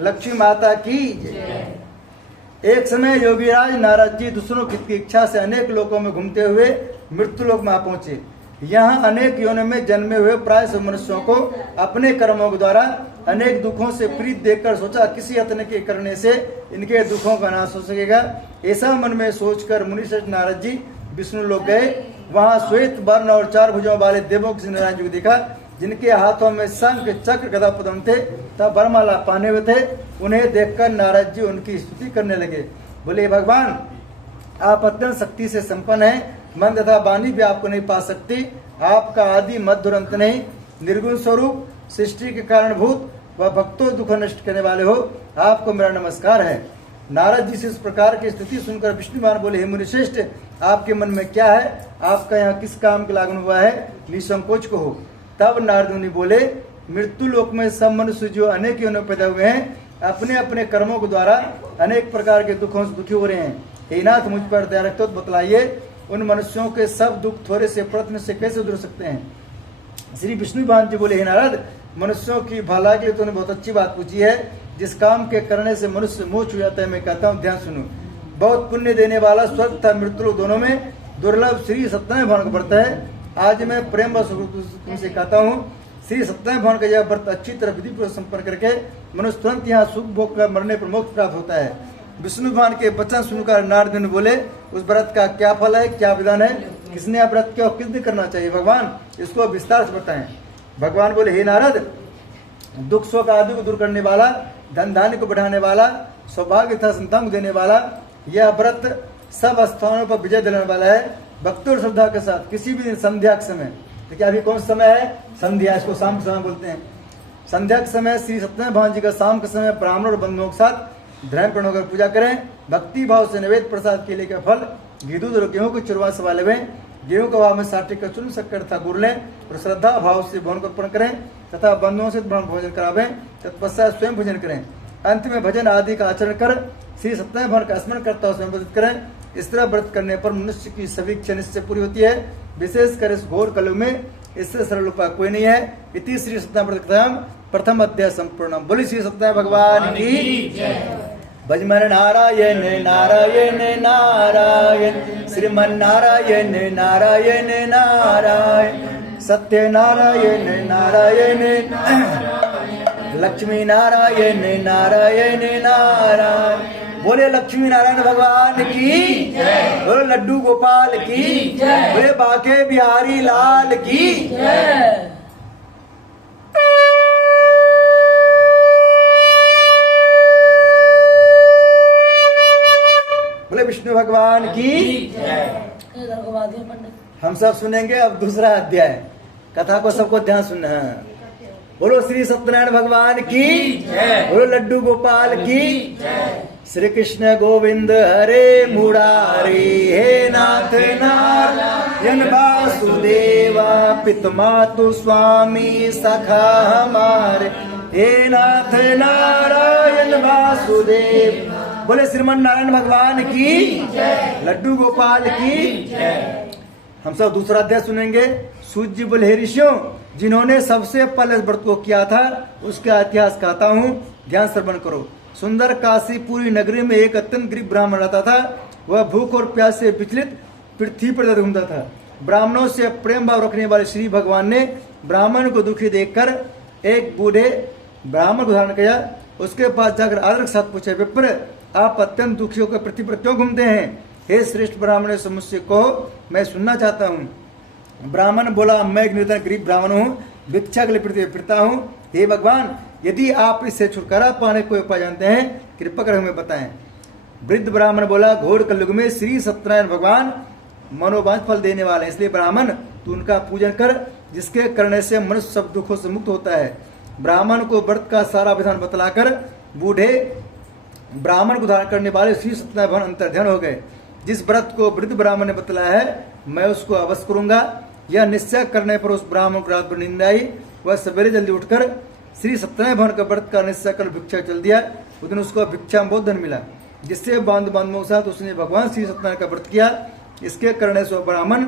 लक्ष्मी माता की जय। एक समय योगीराज नारद जी दूसरों की इच्छा से अनेक लोकों में घूमते हुए मृत्यु लोक में पहुंचे। यहाँ अनेक योनियों में जन्मे हुए प्राय सब मनुष्यों को अपने कर्मों के द्वारा अनेक दुखों से प्रीत देखकर सोचा, किसी यत्न के करने से इनके दुखों का नाश हो सकेगा। ऐसा मन में सोचकर मुनिश्रेष्ठ नारद जी विष्णु लोक गए। वहाँ श्वेत वर्ण और 4 भुजों वाले देवों के नारायण जी को देखा, जिनके हाथों में शंख चक्र गदा पद्म थे तब वरमाला पहने हुए थे। उन्हें देखकर नारद जी उनकी स्तुति करने लगे। बोले, भगवान आप अत्यंत शक्ति से संपन्न हैं, मन तथा वाणी भी आपको नहीं पा सकती। आपका आदि मध्य और अंत नहीं, निर्गुण स्वरूप, सृष्टि के कारणभूत व भक्तों दुख नष्ट करने वाले हो, आपको मेरा नमस्कार है। नारद जी से इस प्रकार की स्थिति सुनकर विष्णु भगवान बोले, हे मुनिश्रेष्ठ, आपके मन में क्या है? आपका यहाँ किस काम के लागू हुआ है? निसंकोच को हो। तब नारद मुनि बोले, मृत्यु लोक में सब मनुष्य जो अनेक योनियों में पैदा हुए हैं, अपने अपने कर्मों के द्वारा अनेक प्रकार के दुखों से दुखी हो रहे हैं। हे नाथ, मुझ पर दया रखते हो, बतलाइए उन मनुष्यों के सब दुख थोड़े से प्रयत्न से कैसे दूर सकते हैं? श्री विष्णु भगवान जी बोले, हे नारद, मनुष्यों की भला के लिए तूने बहुत अच्छी बात पूछी है। जिस काम के करने से मनुष्य मोक्ष हो जाता है, मैं कहता हूँ ध्यान सुनो। बहुत पुण्य देने वाला स्वर्ग तथा मृत्यु दोनों में दुर्लभ श्री सत्यनारायण भगवान का व्रत है। आज मैं प्रेम व तुमसे कहता हूँ, श्री सत्यनारायण भगवान का यह व्रत अच्छी तरह विधि पूर्वक संपन्न करके मनुष्य तुरंत यहाँ सुख भोग कर मरने पर मोक्ष प्राप्त होता है। विष्णु भगवान के वचन सुनकर नारद ने बोले, उस व्रत का क्या फल है, क्या विधान है, किसने यह व्रत किया और किस दिन करना चाहिए? भगवान इसको विस्तार से बताएं। भगवान बोले, हे नारद, दुख शोक आदि को दूर करने वाला, धन धान्य को बढ़ाने वाला, सौभाग्य तथा संतान को देने वाला, यह व्रत सब स्थानों पर विजय दिलाने वाला है। भक्ति और श्रद्धा के साथ किसी भी दिन संध्या के समय, देखिए अभी कौन सा समय है? संध्या, इसको शाम के समय बोलते हैं। संध्या के समय श्री सत्यनारायण भगवान जी का शाम के समय ब्राह्मण और बंधुओं के साथ ध्यान पूर्ण होकर पूजा करें। भक्ति भाव से निवेद प्रसाद के लिए का फल घी दूध और गेहूं को चुरवा से वाले हुए, गेहूं का भाव में 60 का चूर्ण शक्कर तथा गुड़ लें और श्रद्धा भाव से भवन को अर्पण करें तथा बंधुओं से भोजन करावें, तत्पश्चात स्वयं भोजन करें। अंत में भजन आदि का आचरण कर श्री सत्यनारायण भगवान का स्मरण करता हुआ स्वयं व्रत करें। इस तरह व्रत करने पर मनुष्य की सभी इच्छा निश्चय पूरी होती है। विशेषकर इस घोर कलयुग में इससे सरल उपाय कोई नहीं है। इति श्री सत्यनारायण व्रत कथाम प्रथम अध्याय संपूर्ण। बोली श्री सत्यनारायण भगवान की जय। भजमन नारायण नारायण नारायण, श्रीमन नारायण नारायण नारायण, सत्यनारायण नारायण लक्ष्मी नारायण नारायण नारायण। बोले लक्ष्मी नारायण भगवान की बोले लड्डू गोपाल की बोले बाके बिहारी लाल की। बोले विष्णु भगवान की। इधर घुमा दिया पंडित। हम सब सुनेंगे अब दूसरा अध्याय। कथा को सबको ध्यान सुनना है। बोलो श्री सत्यनारायण भगवान की बोलो लड्डू गोपाल की। श्री कृष्ण गोविंद हरे मुरारी हे नाथ नारायण वासुदेवा पितमातु स्वामी सखा हमारे हे नाथ नारायण वासुदेव। बोले श्रीमन नारायण भगवान की लड्डू गोपाल की। हम सब दूसरा अध्याय सुनेंगे। सूत जी बोले हे ऋषियों जिन्होंने सबसे पहले इस व्रत को किया था उसका इतिहास कहता हूँ, ध्यान श्रवण करो। सुंदर काशीपुरी नगरी में एक अत्यंत गरीब ब्राह्मण रहता था। वह भूख और प्यास से विचलित पृथ्वी पर घूमता था। ब्राह्मणों से प्रेम भाव रखने वाले श्री भगवान ने ब्राह्मण को दुखी देखकर एक बूढ़े ब्राह्मण को धारण किया। उसके पास जाकर आदर के साथ पूछे, विप्र आप अत्यंत दुखी होकर पृथ्वी पर क्यों घूमते हैं? हे श्रेष्ठ ब्राह्मण से मुझसे कहो, मैं सुनना चाहता हूँ। ब्राह्मण बोला, मैं एक निर्धन गरीब ब्राह्मण हूँ, भिक्षा के लिए पृथ्वी फिरता हूँ। हे भगवान यदि आप इससे छुटकारा पाने कोई उपाय जानते हैं कृपा कर हमें बताएं। वृद्ध ब्राह्मण बोला, घोर कलयुग में श्री सत्यनारायण भगवान मनोवांछित फल देने वाले हैं, इसलिए ब्राह्मण तू उनका पूजन कर, जिसके करने से मनुष्य सब दुखों से मुक्त होता है। ब्राह्मण को व्रत का सारा विधान बतलाकर बूढ़े ब्राह्मण को धारण करने वाले श्री सत्यनारायण भगवान अंतर्ध्यान हो गए। जिस व्रत को वृद्ध ब्राह्मण ने बतलाया है मैं उसको अवश्य करूंगा। यह निश्चय करने पर उस ब्राह्मण को रात भर नींद आई। वह सवेरे जल्दी उठकर श्री सत्यनारायण भगवान का व्रत का निश्चय कर भिक्षा चल दिया। उस दिन उसको भिक्षा में बहुत धन मिला, जिससे बांधवों के साथ उसने भगवान श्री सत्यनारायण का व्रत किया। इसके करने से ब्राह्मण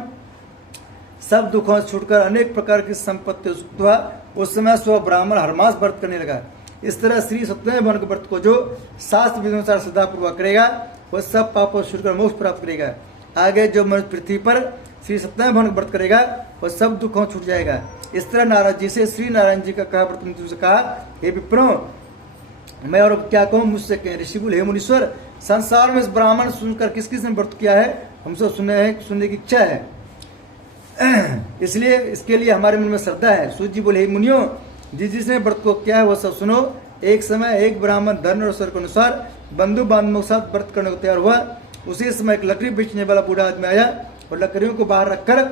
सब दुखों से छूटकर अनेक प्रकार की संपत्ति सुख हुआ। उस समय स्व ब्राह्मण हर मास व्रत करने लगा। इस तरह श्री सत्यनारायण भगवान के व्रत को जो शास्त्र विधि अनुसार श्रद्धापूर्वक करेगा वह सब पापों से छूटकर मोक्ष प्राप्त करेगा। आगे जो मनुष्य पृथ्वी पर श्री सत्यनारायण भगवान का व्रत करेगा वह सब दुखों छूट जाएगा। इस तरह नारद जी से श्री नारायण जी का कहा व्रत से कहा, हे विप्रो मैं और क्या कहूँ मुझसे कहें। ऋषि बोले, हे मुनीश्वर संसार में इस ब्राह्मण सुनकर किस किस ने व्रत किया है हमसे सुनने की इच्छा है, इसलिए इसके लिए हमारे मन में श्रद्धा है। सूत जी बोले, हे मुनियों जिसने व्रत को किया है वह सब सुनो। एक समय एक ब्राह्मण धर्म और अवसर के अनुसार बंधु बांधवों के साथ व्रत करने को तैयार हुआ। उसी समय एक लकड़ी बेचने वाला बूढ़ा आदमी आया और लकड़ियों को बाहर रखकर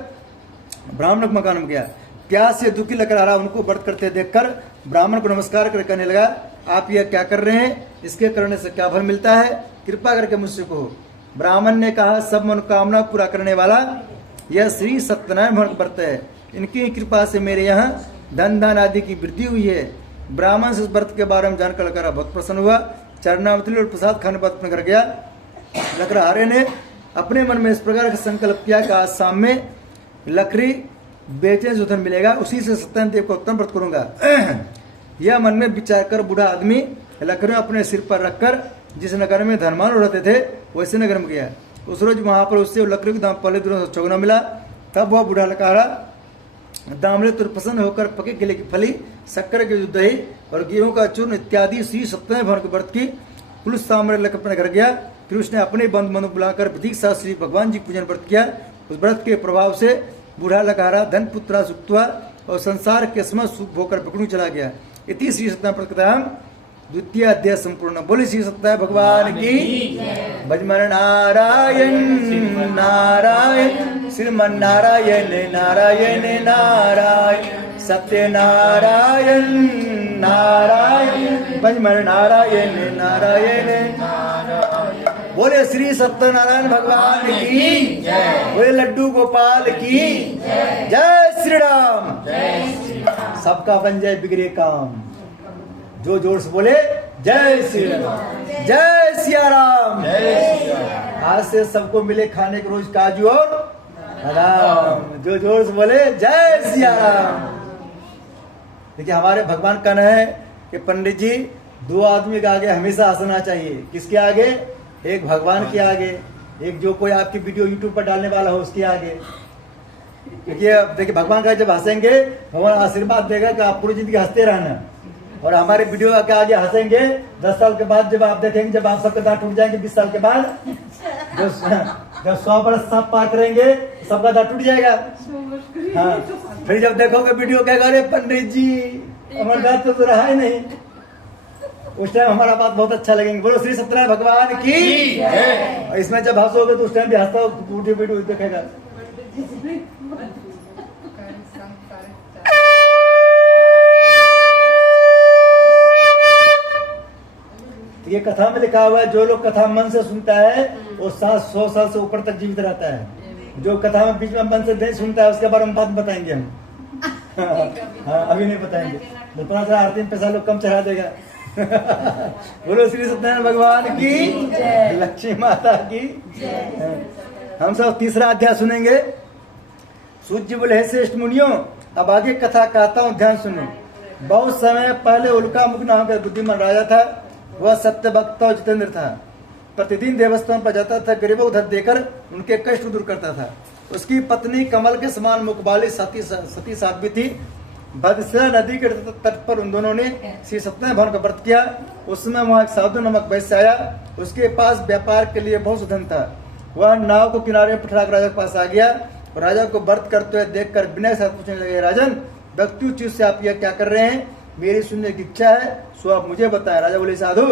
ब्राह्मण के मकान में गया। प्यास से दुखी लकड़हारा उनको व्रत करते देखकर ब्राह्मण को नमस्कार कर कहने लगा, आप यह क्या कर रहे हैं? इसके करने से क्या फल मिलता है? कृपा करके मुझसे कहो। ब्राह्मण ने कहा, सब मनोकामना पूरा करने वाला यह श्री सत्यनारायण भगवान व्रत है। इनकी कृपा से मेरे यहाँ धन धान आदि की वृद्धि हुई है। ब्राह्मण से इस व्रत के बारे में जानकर लकड़ा बहुत प्रसन्न हुआ। चरणावतली और प्रसाद खाने बाद अपने घर गया। लकड़हारे ने अपने मन में इस प्रकार का संकल्प किया कि आज शाम में लकड़ी बेचने से धन मिलेगा, उसी से सत्यनारायण देव का उत्तम व्रत करूंगा। यह मन में विचार कर बूढ़ा आदमी लकड़ियों अपने सिर पर रखकर जिस नगर में धनवान रहते थे वैसे नगर में गया। उस रोज वहां पर उससे लकड़ी के दाम पहले दिनों से चौगुना मिला। तब वह बूढ़ा लकड़हारा दामले तुर प्रसन्न होकर पके केले की फली, शक्कर के दही और गेहूं का चूर्ण इत्यादि श्री सत्यनारायण भगवान के व्रत की पुलिस सामने लेकर अपने घर गया। फिर उसने अपने बंधु बंधु बुलाकर प्रतीक साथ श्री भगवान जी पूजन व्रत किया। उस व्रत के प्रभाव से बूढ़ा लकड़हारा धन पुत्रा सुख हुआ और संसार के समय सुख होकर पकड़ू चला गया। इति श्री सत्यनारायण कथाम द्वितीय अध्याय संपूर्ण। बोले श्री सत्यनारायण भगवान की। भजमन नारायण नारायण श्रीमन नारायण नारायण नारायण सत्यनारायण नारायण भजमन नारायण नारायण। बोले श्री सत्यनारायण भगवान की। बोले लड्डू गोपाल की। जय श्री राम। सबका बन जाए बिगड़े काम। जो जोर से बोले जय श्री राम, जय सिया राम। आज से सबको मिले खाने के रोज काजू और बादाम। जो जोर से बोले जय सिया राम। देखिए हमारे भगवान का कहना है कि पंडित जी दो आदमी के आगे हमेशा हंसना चाहिए। किसके आगे? एक भगवान के आगे, एक जो कोई आपकी वीडियो यूट्यूब पर डालने वाला हो उसके आगे। क्योंकि अब देखिए भगवान का जब हंसेंगे भगवान आशीर्वाद देगा कि आप पूरी जिंदगी हंसते रहना। और हमारे वीडियो के आगे हंसेंगे 10 साल के बाद जब आप देखेंगे, जब आप सबके दांत टूट जाएंगे 20 साल के बाद, जब 100 बरस सब पार करेंगे सबका दांत टूट जाएगा। हाँ, फिर जब देखोगे वीडियो कहेगा अरे पंडित जी हमारा दांत तो रहा ही नहीं, उस टाइम हमारा बात बहुत अच्छा लगेंगे। बोलो श्री सत्यनारायण भगवान की जय। इसमें जब हंसोगे तो उस टाइम भी हंसता हो, वीडियो देखेगा। ये कथा में लिखा हुआ है, जो लोग कथा मन से सुनता है वो 100 साल से ऊपर तक जीवित रहता है। जो कथा में बीच में मन से नहीं सुनता है उसके बारे में बात बताएंगे हम। हाँ, अभी नहीं बताएंगे, थोड़ा सा आरती में पैसा लोग कम चढ़ा देगा। बोलो श्री सत्यनारायण भगवान की लक्ष्मी माता की। हम सब तीसरा अध्याय सुनेंगे। सूत जी बोले, हे श्रेष्ठ मुनियों, अब आगे कथा कहता हूँ, ध्यान सुनो। बहुत समय पहले उल्का मुख नाम का बुद्धिमान राजा था। वह सत्य भक्त और जितेंद्र था। प्रतिदिन देवस्थान पर जाता था, गरीबों को धन देकर उनके कष्ट दूर करता था। उसकी पत्नी कमल के समान मुख वाली सती साध्वी थी। भद्रशिला नदी के तट पर उन दोनों ने श्री सत्यनारायण भगवान का व्रत किया। उस समय वहाँ एक साधु नामक वैश्य आया। उसके पास व्यापार के लिए बहुत धन था। वह नाव को किनारे पर ठहराकर राजा के पास आ गया और राजा को व्रत करते हुए देखकर विनय के साथ पूछने लगे, राजन, व्यक्ति चीज से आप यह क्या कर रहे हैं? मेरी सुनने की इच्छा है, सो आप मुझे बताएं। राजा बोले, साधु,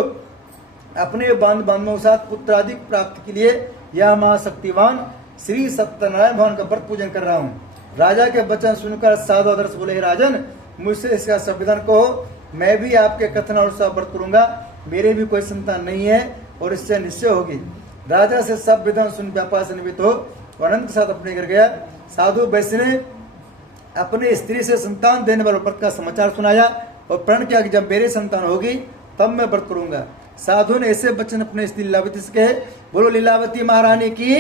अपने बांधवों के साथ पुत्र आदि प्राप्ति के लिए यह महाशक्तिवान श्री सत्यनारायण भगवान का व्रत पूजन कर रहा हूँ। राजा के वचन सुनकर साधु आदर्श बोले, राजन, मुझसे इसका संविधान कहो, मैं भी आपके कथन अनुसार व्रत करूंगा। मेरे भी कोई संतान नहीं है और इससे निश्चय होगी। राजा से सब विधान सुन व्यापार से निवृत्त हो और अनंत के साथ अपने घर गया। साधु वैश्य ने अपने स्त्री से संतान देने वाले व्रत का समाचार सुनाया और प्रण किया कि जब मेरी संतान होगी तब मैं व्रत करूंगा। साधु ने ऐसे वचन अपने स्त्री लीलावती से कहे। बोलो लीलावती महारानी की।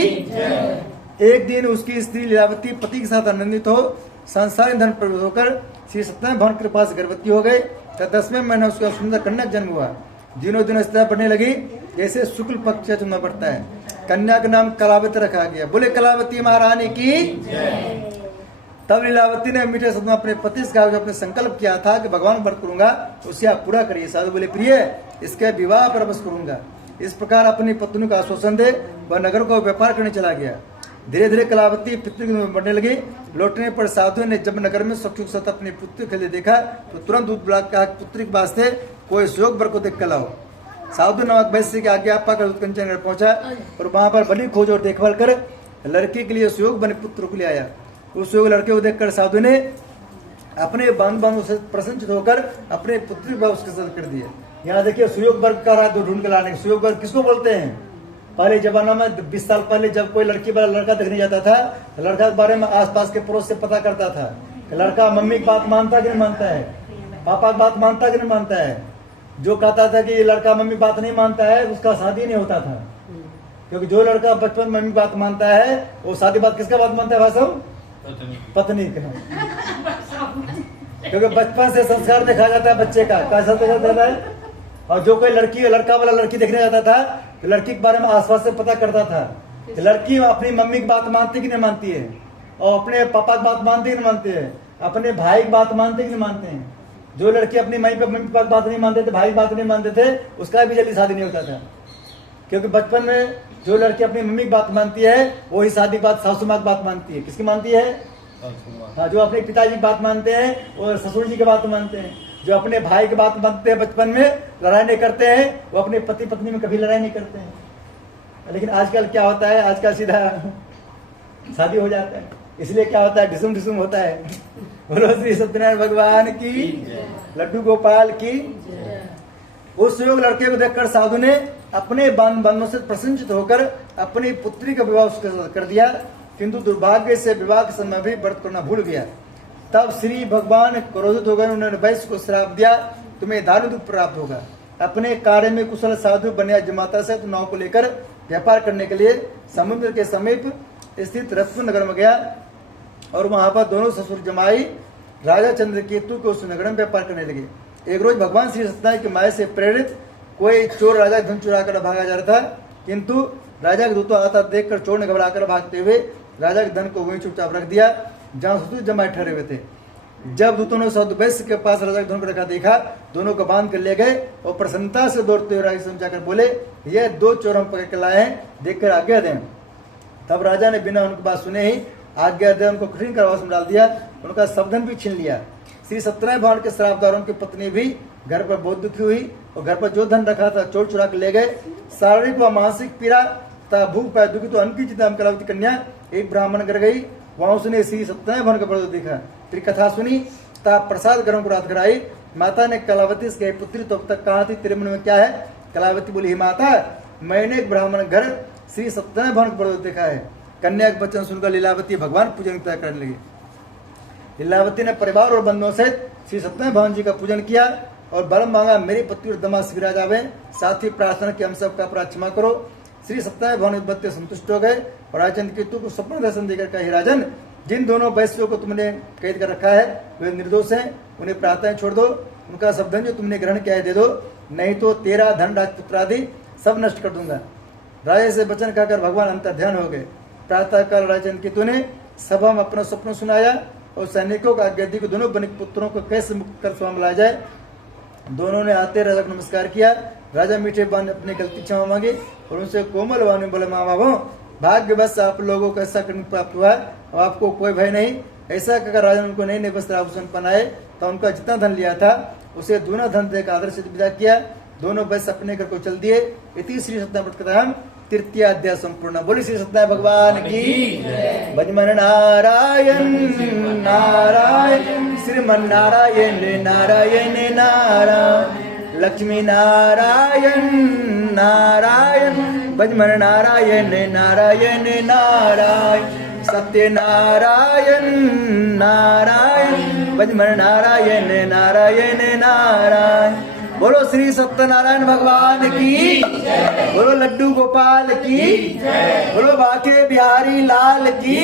एक दिन उसकी स्त्री लीलावती पति के साथ आनंदित हो संसार धन प्रवेश होकर श्री सत्यनारायण भगवान के पास गर्भवती हो गई। 10वें महीने उसका सुंदर कन्या जन्म हुआ। दिनों दिन स्थिति बढ़ने लगी, जैसे शुक्ल पक्ष चुनना पड़ता है। कन्या का नाम कलावती रखा गया। बोले कलावती महारानी की। तब लीलावती ने मीठे शब्द में अपने पति से कहा, अपने संकल्प किया था कि भगवान व्रत करूंगा, उसे आप पूरा करिए। साधु बोले, प्रिय, इसके विवाह पर अवश्य करूंगा। इस प्रकार अपनी पत्नी का आश्वासन दे वह नगर को व्यापार करने चला गया। धीरे धीरे कलावती पुत्री में बढ़ने लगी। लौटने पर साधु ने जब नगर में सखी के साथ अपनी पुत्री के लिए देखा तो तुरंत दूध बुला कहा, पुत्री के वास्ते कोई सुयोग वर को देख कर लाओ। साधु नामक वैश्य की आज्ञा पाकर कंचन नगर पहुंचा और वहां पर बड़ी खोज और देखभाल कर लड़की के लिए सुयोग बने पुत्र को ले आया। उस सुयोग लड़के को देखकर साधु ने अपने बांधवों से प्रसन्नचित होकर अपने पुत्री को उसके साथ कर दिया। यहाँ देखिए सुयोग वर्ग का रहा ढूंढ कर लाने। सुयोग वर्ग किसको बोलते हैं? पहले जमाना में 20 साल पहले जब कोई लड़की वाला लड़का देखने जाता था तो लड़का के बारे में आसपास के पड़ोस से पता करता था कि लड़का मम्मी की बात मानता कि नहीं मानता है, पापा की बात मानता कि नहीं मानता है। जो कहता था कि ये लड़का मम्मी बात नहीं मानता है उसका शादी नहीं होता था, क्योंकि जो लड़का बचपन में मम्मी बात मानता है वो शादी बात किसका बात मानता है? भाषा पत्नी का। क्योंकि बचपन से संस्कार देखा जाता है बच्चे का, कैसा देखा जाता है। और जो कोई लड़की लड़का वाला लड़की देखने जाता था तो लड़की के बारे में आसपास से पता करता था कि लड़की अपनी मम्मी की बात मानती कि नहीं मानती है, और अपने पापा की बात मानती कि नहीं मानती है, अपने भाई की बात मानते कि नहीं मानते हैं। जो लड़की अपनी मम्मी पापा की बात नहीं मानते थे, भाई की बात नहीं मानते थे, उसका भी जल्दी शादी नहीं होता था। क्योंकि बचपन में जो लड़की अपनी मम्मी की बात मानती है वही शादी के बाद सासू माँ की बात मानती है। किसकी मानती है? हाँ, जो अपने पिताजी की बात मानते हैं वो ससुर जी की बात मानते हैं। जो अपने भाई की बात मानते हैं बचपन में लड़ाई नहीं करते हैं, वो अपने पति पत्नी में कभी लड़ाई नहीं करते हैं। लेकिन आजकल क्या होता है, आजकल सीधा शादी हो जाता है, इसलिए क्या होता है, ढिसुम ढिसुम होता है। बोलो श्री सत्यनारायण भगवान की, लड्डू गोपाल की। उस सुयोग लड़के को देखकर साधु ने अपने बांधवों से प्रसन्नचित होकर अपनी पुत्री का विवाह उसके साथ कर दिया, किंतु दुर्भाग्य से विवाह के समय भी व्रत करना भूल गया। तब श्री भगवान क्रोधित हो गए। उन्होंने वैश्य को श्राप दिया, तुम्हें दारू दुख प्राप्त होगा। अपने कार्य में कुशल साधु बनिया जमाता से नाव को लेकर व्यापार करने के लिए समुद्र के समीप स्थित रत्न नगर में गया और वहां पर दोनों ससुर जमाई राजा चंद्रकेतु को उस नगर में व्यापार करने लगे। एक रोज भगवान श्री सत्यनारायण की माया से प्रेरित कोई चोर राजा धन चुरा कर भागा जा रहा था, किंतु राजा के दूतों आता देखकर चोर ने घबराकर भागते हुए राजा के धन को वहीं चुपचाप रख दिया। जहाँ ससुर जमाए ठहरे हुए थे। जब दूतों ने सदवैश्य के पास राजा दोनों को रखा देखा, दोनों को बांध कर ले गए और प्रसन्नता से दौड़ते हुए राजा जाकर बोले, ये 2 चोर हम पकड़ के लाए हैं, देखकर आज्ञा दें। तब राजा ने बिना उनकी बात सुने ही आज्ञा दे उनको कठिन कारावास में डाल दिया, उनका सबधन भी छीन लिया। श्री सत्यनारायण भगवान के श्रापदारों की पत्नी भी घर पर बहुत दुखी हुई और घर पर जो धन रखा था चोर चुरा कर ले गए। शारीरिक व मानसिक पीड़ा तथा भूख पाए दुखी तो अनकी चिता कलावती कन्या एक ब्राह्मण घर गई, वहां उसने श्री सत्यनारायण भगवान का प्रदोष देखा, फिर कथा सुनी तथा प्रसाद ग्रहण को रात कराई। माता ने कलावती से कही, पुत्री तो अब तक कहाँ थी, तेरे मन में क्या है? कलावती बोली, माता मैंने एक ब्राह्मण घर श्री सत्यनारायण भगवान का प्रदोष देखा है। कन्या के वचन सुनकर लीलावती भगवान पूजन तय करने लगी। लीलावती ने परिवार और बंधुओं सहित श्री सत्यनारायण भगवान जी का पूजन किया और वर मांगा, मेरी पति और दमाद विराज आवे, साथ ही प्रार्थना की हम सबका अपराध क्षमा करो। श्री सत्यनारायण भगवान बत्ते संतुष्ट हो गए और राजचंद्र केतु को स्वप्न दर्शन देकर कही, राजन जिन दोनों वैश्यों को तुमने कैद कर रखा है वे निर्दोष हैं, उन्हें प्रार्थना छोड़ दो, उनका सब धन जो तुमने ग्रहण किया है दे दो, नहीं तो तेरा धन राजपुत्र आदि सब नष्ट कर दूंगा। राजा से वचन कहकर भगवान अंतर ध्यान हो गए। प्रातः काल राजचंद्र केतु ने सभा में अपना स्वप्न सुनाया और सैनिकों का आज्ञा दी कि दोनों बनिक पुत्रों को कैसे मुक्त कर स्वामी लाया जाए। दोनों ने आते राजा को नमस्कार किया। राजा मीठे बान अपनी गलती क्षमा मांगी और उनसे कोमल वाणी बोले, माँ बाबू भाग्यवश आप लोगों को ऐसा करने प्राप्त हुआ और आपको कोई भय नहीं। ऐसा कहकर राजा ने उनको नए नए वस्त्र आभूषण पहनाए तो उनका जितना धन लिया था उसे दूना धन देकर आदर से विदा किया। दोनों वैश्य अपने घर को चल दिए। इति श्री सत्यनारायण कथाम तृतीय अध्याय संपूर्ण। बोली श्री सत्यनारायण भगवान की। भजमन नारायण नारायण श्रीमन नारायण नारायण नारायण लक्ष्मी नारायण नारायण भजमन नारायण नारायण नारायण सत्य नारायण नारायण भजमन नारायण नारायण नारायण। बोलो श्री सत्यनारायण भगवान की, बोलो लड्डू गोपाल की, बोलो बाके बिहारी लाल की।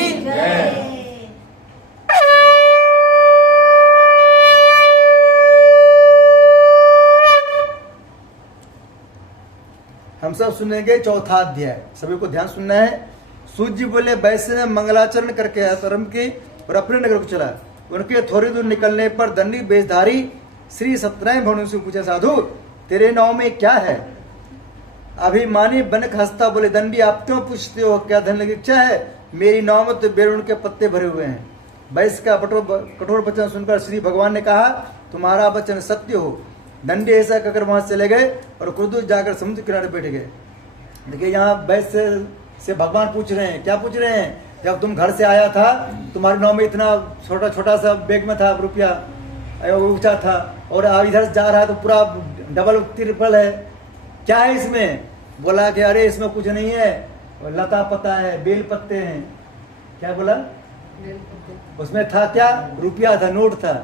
हम सब सुनेंगे चौथा अध्याय, सभी को ध्यान सुनना है। सूर्य जी बोले, वैश्य ने मंगलाचरण करके आश्रम के और अपने नगर को चला। उनके थोड़ी दूर निकलने पर दंडी वेशधारी श्री सत्यनारायण भगवान से पूछा, साधु तेरे नाव में क्या है? अभिमानी बनक हंसता बोले, दंडी आप क्यों पूछते हो, क्या धन की इच्छा है? मेरी नाव में तो बेरुण के पत्ते भरे हुए हैं। वैश्य का कठोर वचन सुनकर श्री भगवान ने कहा, तुम्हारा वचन सत्य हो। दंडी ऐसा कहकर वहां चले गए और क्रोध जाकर समुद्र किनारे बैठ गए। देखिए यहाँ वैश्य से भगवान पूछ रहे हैं, क्या पूछ रहे हैं? जब तुम घर से आया था तुम्हारे नाव में इतना छोटा छोटा सा बैग में था रुपया, ऊंचा था, और इधर जा रहा है तो पूरा डबल ट्रिपल है, क्या है इसमें? बोला कि अरे इसमें कुछ नहीं है, लता पता है, बेल पत्ते हैं। क्या बोला? उसमें था क्या? रुपया था, नोट था।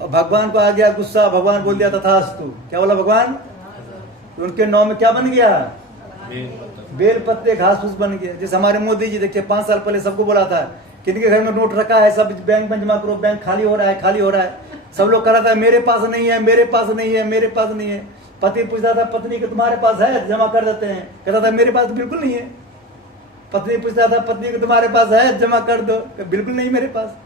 और भगवान को आ गया गुस्सा, भगवान बोल दिया तथास्तु। क्या बोला भगवान? उनके नाव में क्या बन गया? बेल पत्ते, घास फूस बन गया। जैसे हमारे मोदी जी देखिए 5 साल पहले सबको बोला था किनके घर में नोट रखा है, सब बैंक में जमा करो, बैंक खाली हो रहा है, खाली हो रहा है। सब लोग कह रहा था मेरे पास नहीं है, मेरे पास नहीं है, मेरे पास नहीं है। पति पूछता था पत्नी के तुम्हारे पास है, जमा कर देते हैं। कहता था मेरे पास बिल्कुल नहीं है। पत्नी पूछता था पत्नी को तुम्हारे पास है, जमा कर दो, बिल्कुल नहीं मेरे पास।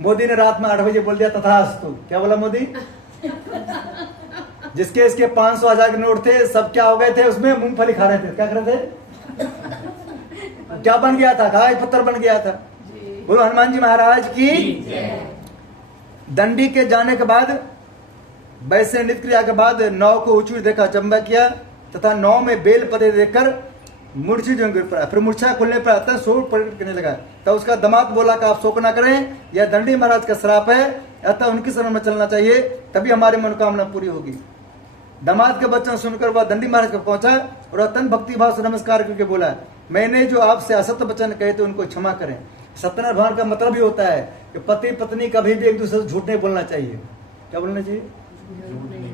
मोदी ने रात में 8 बजे बोल दिया तथास्तु। क्या बोला मोदी? जिसके इसके 500 1000 के नोट थे, सब क्या हो गए थे? उसमें मूंगफली खा रहे थे। क्या कर रहे थे? क्या बन गया था? कागज पत्थर बन गया था। बोलो हनुमान जी महाराज की। दंडी के जाने के बाद, वैसे नृत्य क्रिया के बाद नाव को ऊंची देखा, चंबा किया तथा नाव में बेल पत्ते देखकर मूर्छित गिर पड़ा। फिर मूर्छा खुलने पर आता शोक प्रकट करने लगा। तब उसका दामाद बोला कि आप शोक ना करें, यह दंडी महाराज का श्राप है, अतः उनकी शरण में चलना चाहिए, तभी हमारी मनोकामना पूरी होगी। दामाद के वचन सुनकर वह दंडी महाराज को पहुंचा और अत्यंत भक्ति भाव से नमस्कार करके बोला, मैंने जो आपसे असत्य वचन कहे थे उनको क्षमा करें। सत्यनारायण भगवान का मतलब ही होता है कि पति पत्नी कभी भी एक दूसरे से झूठ नहीं बोलना चाहिए। क्या बोलना चाहिए?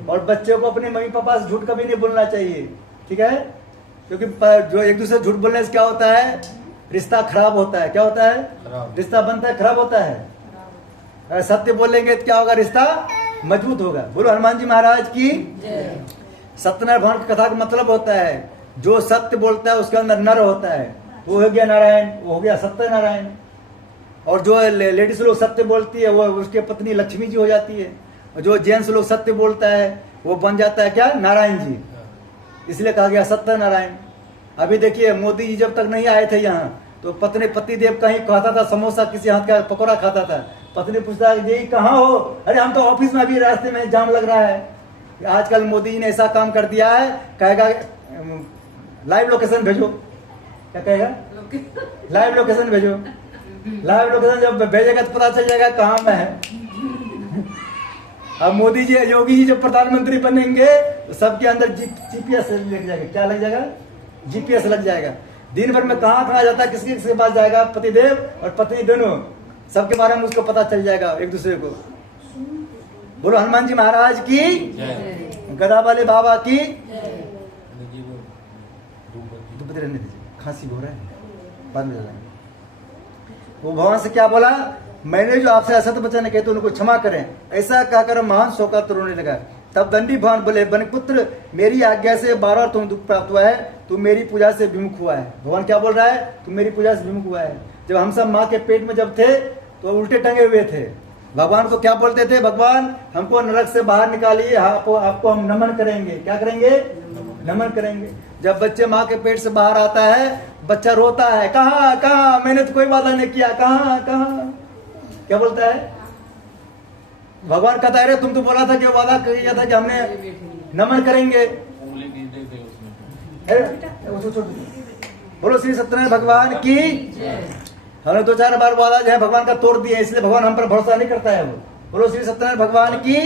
और बच्चों को अपने मम्मी पापा से झूठ कभी नहीं बोलना चाहिए, ठीक है? क्योंकि जो एक दूसरे झूठ बोलने से क्या होता है? रिश्ता खराब होता है। क्या होता है? रिश्ता बनता है, खराब होता है। अगर सत्य बोलेंगे तो क्या होगा? रिश्ता मजबूत होगा। बोलो हनुमान जी महाराज की। सत्यनारायण भगवान की कथा का मतलब होता है जो सत्य बोलता है उसके अंदर नर होता है, वो हो गया नारायण, वो हो गया सत्यनारायण। और जो लेडीज लोग सत्य बोलती है वो उसकी पत्नी लक्ष्मी जी हो जाती है, और जो जेंट्स लोग सत्य बोलता है वो बन जाता है क्या, नारायण जी। इसलिए कहा गया सत्य नारायण। अभी देखिए मोदी जी जब तक नहीं आए थे यहाँ तो पत्नी पतिदेव कहीं खाता था समोसा, किसी हाथ का पकौड़ा खाता था, पत्नी पूछता है जी कहाँ हो, अरे हम तो ऑफिस में, अभी रास्ते में जाम लग रहा है। आजकल मोदी जी ने ऐसा काम कर दिया है, कहेगा लाइव लोकेशन भेजो, क्या कहेगा, लाइव लोकेशन भेजो। लाइव लोकेशन जब भेजेगा तो पता चल जाएगा कहाँ मैं है। अब मोदी जी, योगी जी जब प्रधानमंत्री बनेंगे तो सबके अंदर जीपीएस लग जाएगा, क्या लग जाएगा, जीपीएस लग जाएगा। दिन भर में कहाँ कहाँ जाता है, किसके किसके पास जाएगा, पतिदेव और पत्नी दोनों, सबके बारे में उसको पता चल जाएगा एक दूसरे को। बोलो हनुमान जी महाराज की, गदा वाले बाबा की। रहने दीजिए, खांसी हो रहा है, बाद में जाएंगे। वो भगवान से क्या बोला, मैंने जो आपसे असत्य वचन कहे तो उनको क्षमा करें, ऐसा कहकर महान शोकातुर रोने लगा। तब दंडी भगवान बोले, बनिपुत्र मेरी आज्ञा से 12 तुम दुख प्राप्त हुआ है, तू मेरी पूजा से विमुख हुआ है। भगवान क्या बोल रहा है, तू मेरी पूजा से विमुख हुआ है। जब हम सब माँ के पेट में जब थे तो उल्टे टंगे हुए थे, भगवान को क्या बोलते थे, भगवान हमको नरक से बाहर निकालिए, आपको हम नमन करेंगे। क्या करेंगे, नमन करेंगे। जब बच्चे माँ के पेट से बाहर आता है, बच्चा रोता है, कहाँ कहाँ, मैंने तो कोई वादा नहीं किया, कहाँ कहाँ, क्या बोलता है, भगवान कहता है तुम तो बोला था कि वादा किया था कि हमने नमन करेंगे। बोलो श्री सत्यनारायण भगवान की। हमने 2-4 बार वादा जो है भगवान का तोड़ दिया, इसलिए भगवान हम पर भरोसा नहीं करता है वो। बोलो श्री सत्यनारायण भगवान की,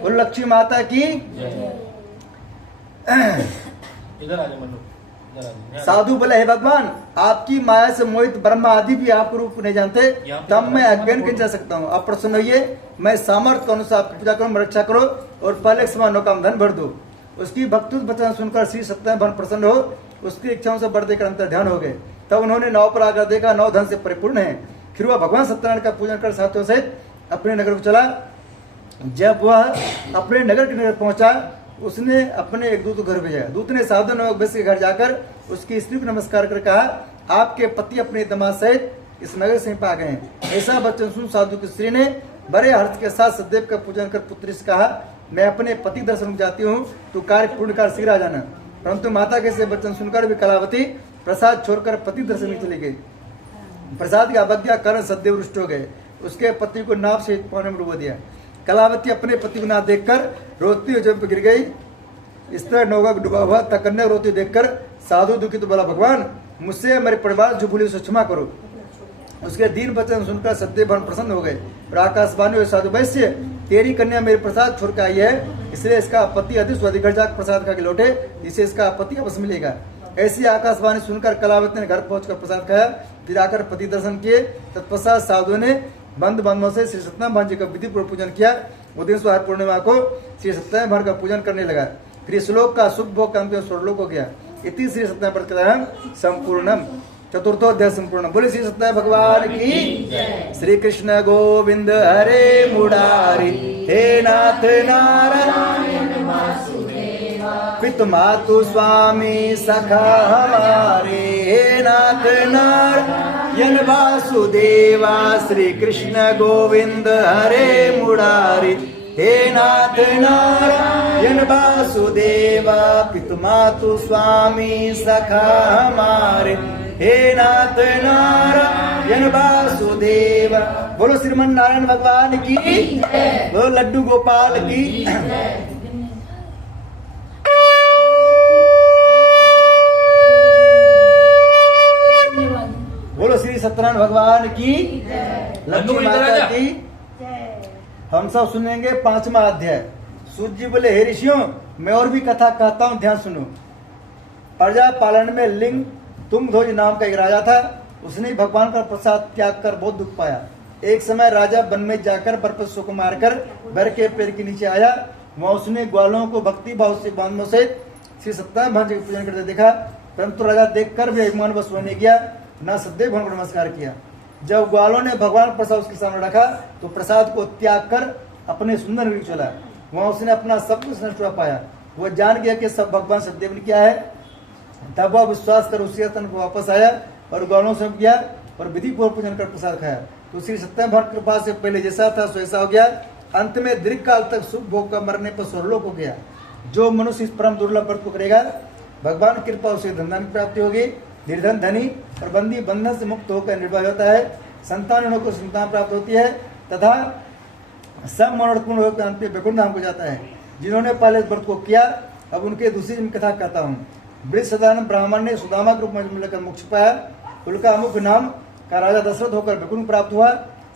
बोलो लक्ष्मी माता की। इधर आ जाओ, साधु बोले, हे भगवान आपकी माया से मोहित ब्रह्मा आदि भी आपको रूप नहीं जानते, तब मैं अज्ञान कैसे जा सकता हूँ। आप प्रसन्न होइए, मैं सामर्थ्य के अनुसार आपकी पूजा करूँ, रक्षा करो और पहले समान काम धन भर दो। उसकी भक्ति वचन सुनकर श्री सत्यनारायण भगवान प्रसन्न हो, उसकी इच्छाओं से बढ़ देकर अंतर ध्यान हो गए। तब उन्होंने नाव पर आकर देखा, नाव धन से परिपूर्ण है। फिर वह भगवान सत्यनारायण का पूजन कर साथियों सहित अपने नगर को चला। जब वह अपने नगर के नगर पहुंचा, उसने अपने एक दूत को घर भेजा। दूत ने साधु नामक वैश्य के घर जाकर उसकी स्त्री को नमस्कार कर कहा, आपके पति अपने दामाद सहित इस नगर से पा गए हैं। ऐसा वचन सुन साधु की स्त्री ने बड़े हर्ष के साथ सदैव का पूजन कर पुत्री से कहा, मैं अपने पति दर्शन जाती हूँ, तू कार्य पूर्ण कर शीघ्र आ जाना। परंतु माता के से वचन सुनकर भी कलावती प्रसाद छोड़कर पति दर्शन में चली गई। प्रसाद की अवज्ञा कारण सदैव रुष्ट हो गए। उसके पति को नाव से पानी में डुबो दिया। कलावती अपने पति को ना देखकर रोती हुई जब गिर गई। इस तरह नौका डूबा हुआ था, कन्या रोती देखकर साधु दुखी तो बोला, भगवान मुझसे मेरे परिवार जो भूली उसे क्षमा करो। उसके दीन वचन सुनकर सदैव भगवान प्रसन्न हो गए और आकाशवाणी हुए, साधु वैश्य तेरी कन्या मेरे प्रसाद छोड़ के आई है, इसलिए इसका पति अधिक घर जाकर प्रसाद खा के लौटे, इसे इसका पति वापस मिलेगा। ऐसी आकाशवाणी सुनकर कलावती ने घर पहुंचकर प्रसाद खाया, फिर आकर पति दर्शन किए। तत्पश्चात साधु ने बंद बंधों से श्री सत्यनारायण भगवान जी का विधि पूर्वक पूजन किया। उदिन सुहार पूर्णिमा को श्री सत्यनारायण भगवान का पूजन करने लगा। फिर श्लोक का शुभ भोग काम स्वर्लोक हो गया। इति श्री सत्यनारायण प्रकरण संपूर्णम। चतुर्थोध्याय संपूर्ण। बोले श्री सत्यनारायण भगवान की। श्री कृष्ण गोविंद हरे मुरारी, हे नाथ नारायण पितु मातु स्वामी सखा हमारे, हे नाथ नारायण वासुदेवा। श्री कृष्ण गोविंद हरे मुरारी, हे नाथ नारायण वासुदेवा। पितु मातु स्वामी सखा हमारे, हे नाथ नारायण वासुदेवा। बोलो श्रीमन नारायण भगवान की, बोलो लड्डू गोपाल की। बोलो श्री सत्यनारायण भगवान की, लक्ष्मी माता की। हम सब सुनेंगे 5वां अध्याय। सूर्य जी बोले, हे ऋषियों मैं और भी कथा कहता हूँ, ध्यान सुनो। प्रजा पालन में लिंग तुंगध्वज नाम का एक राजा था। उसने भगवान का प्रसाद त्याग कर बहुत दुख पाया। एक समय राजा वन में जाकर बरपस्सों को मारकर बर के पेड़ के नीचे आया। वहां उसने ग्वालों को भक्ति भाव से बांधों से श्री सत्यनारायण भगवान जी का पूजन करते देखा, परंतु राजा देखकर भी अभिमान वश होने गया, न सदैव भगवान को नमस्कार किया। जब ग्वालों ने भगवान प्रसाद उसके सामने रखा तो प्रसाद को त्याग कर अपने सुंदर नगरी चला। वहां उसने अपना सब कुछ नष्ट हुआ पाया। वह जान गया कि सब भगवान सदैव ने किया है। तब वह विश्वास कर उसी तन को वापस आया और ग्वालों से गया, और विधि पूर्वक पूजन कर प्रसाद खाया। तो श्री सत्यनारायण भगवान की कृपा से पहले जैसा था सो ऐसा हो गया। अंत में दीर्घ काल तक सुख भोग का मरने पर स्वर्गलोक हो गया। जो मनुष्य इस परम दुर्लभ व्रत को करेगा, भगवान की कृपा उसे धन की प्राप्ति होगी। निर्धन धनी और बंदी बंधन से मुक्त होकर निर्भय होता है। संतान को संतान प्राप्त होती है तथा सब मनोरथ पूर्ण होकर अंत में वैकुंठ धाम को जाता है। जिन्होंने पहले इस व्रत को किया, अब उनके दूसरी जन्म कथा कहता हूँ। वृद्ध साधारण ब्राह्मण ने सुदामा के रूप में मिलकर मोक्ष पाया। उनका मुख्य नाम का राजा दशरथ होकर वैकुंठ प्राप्त हुआ।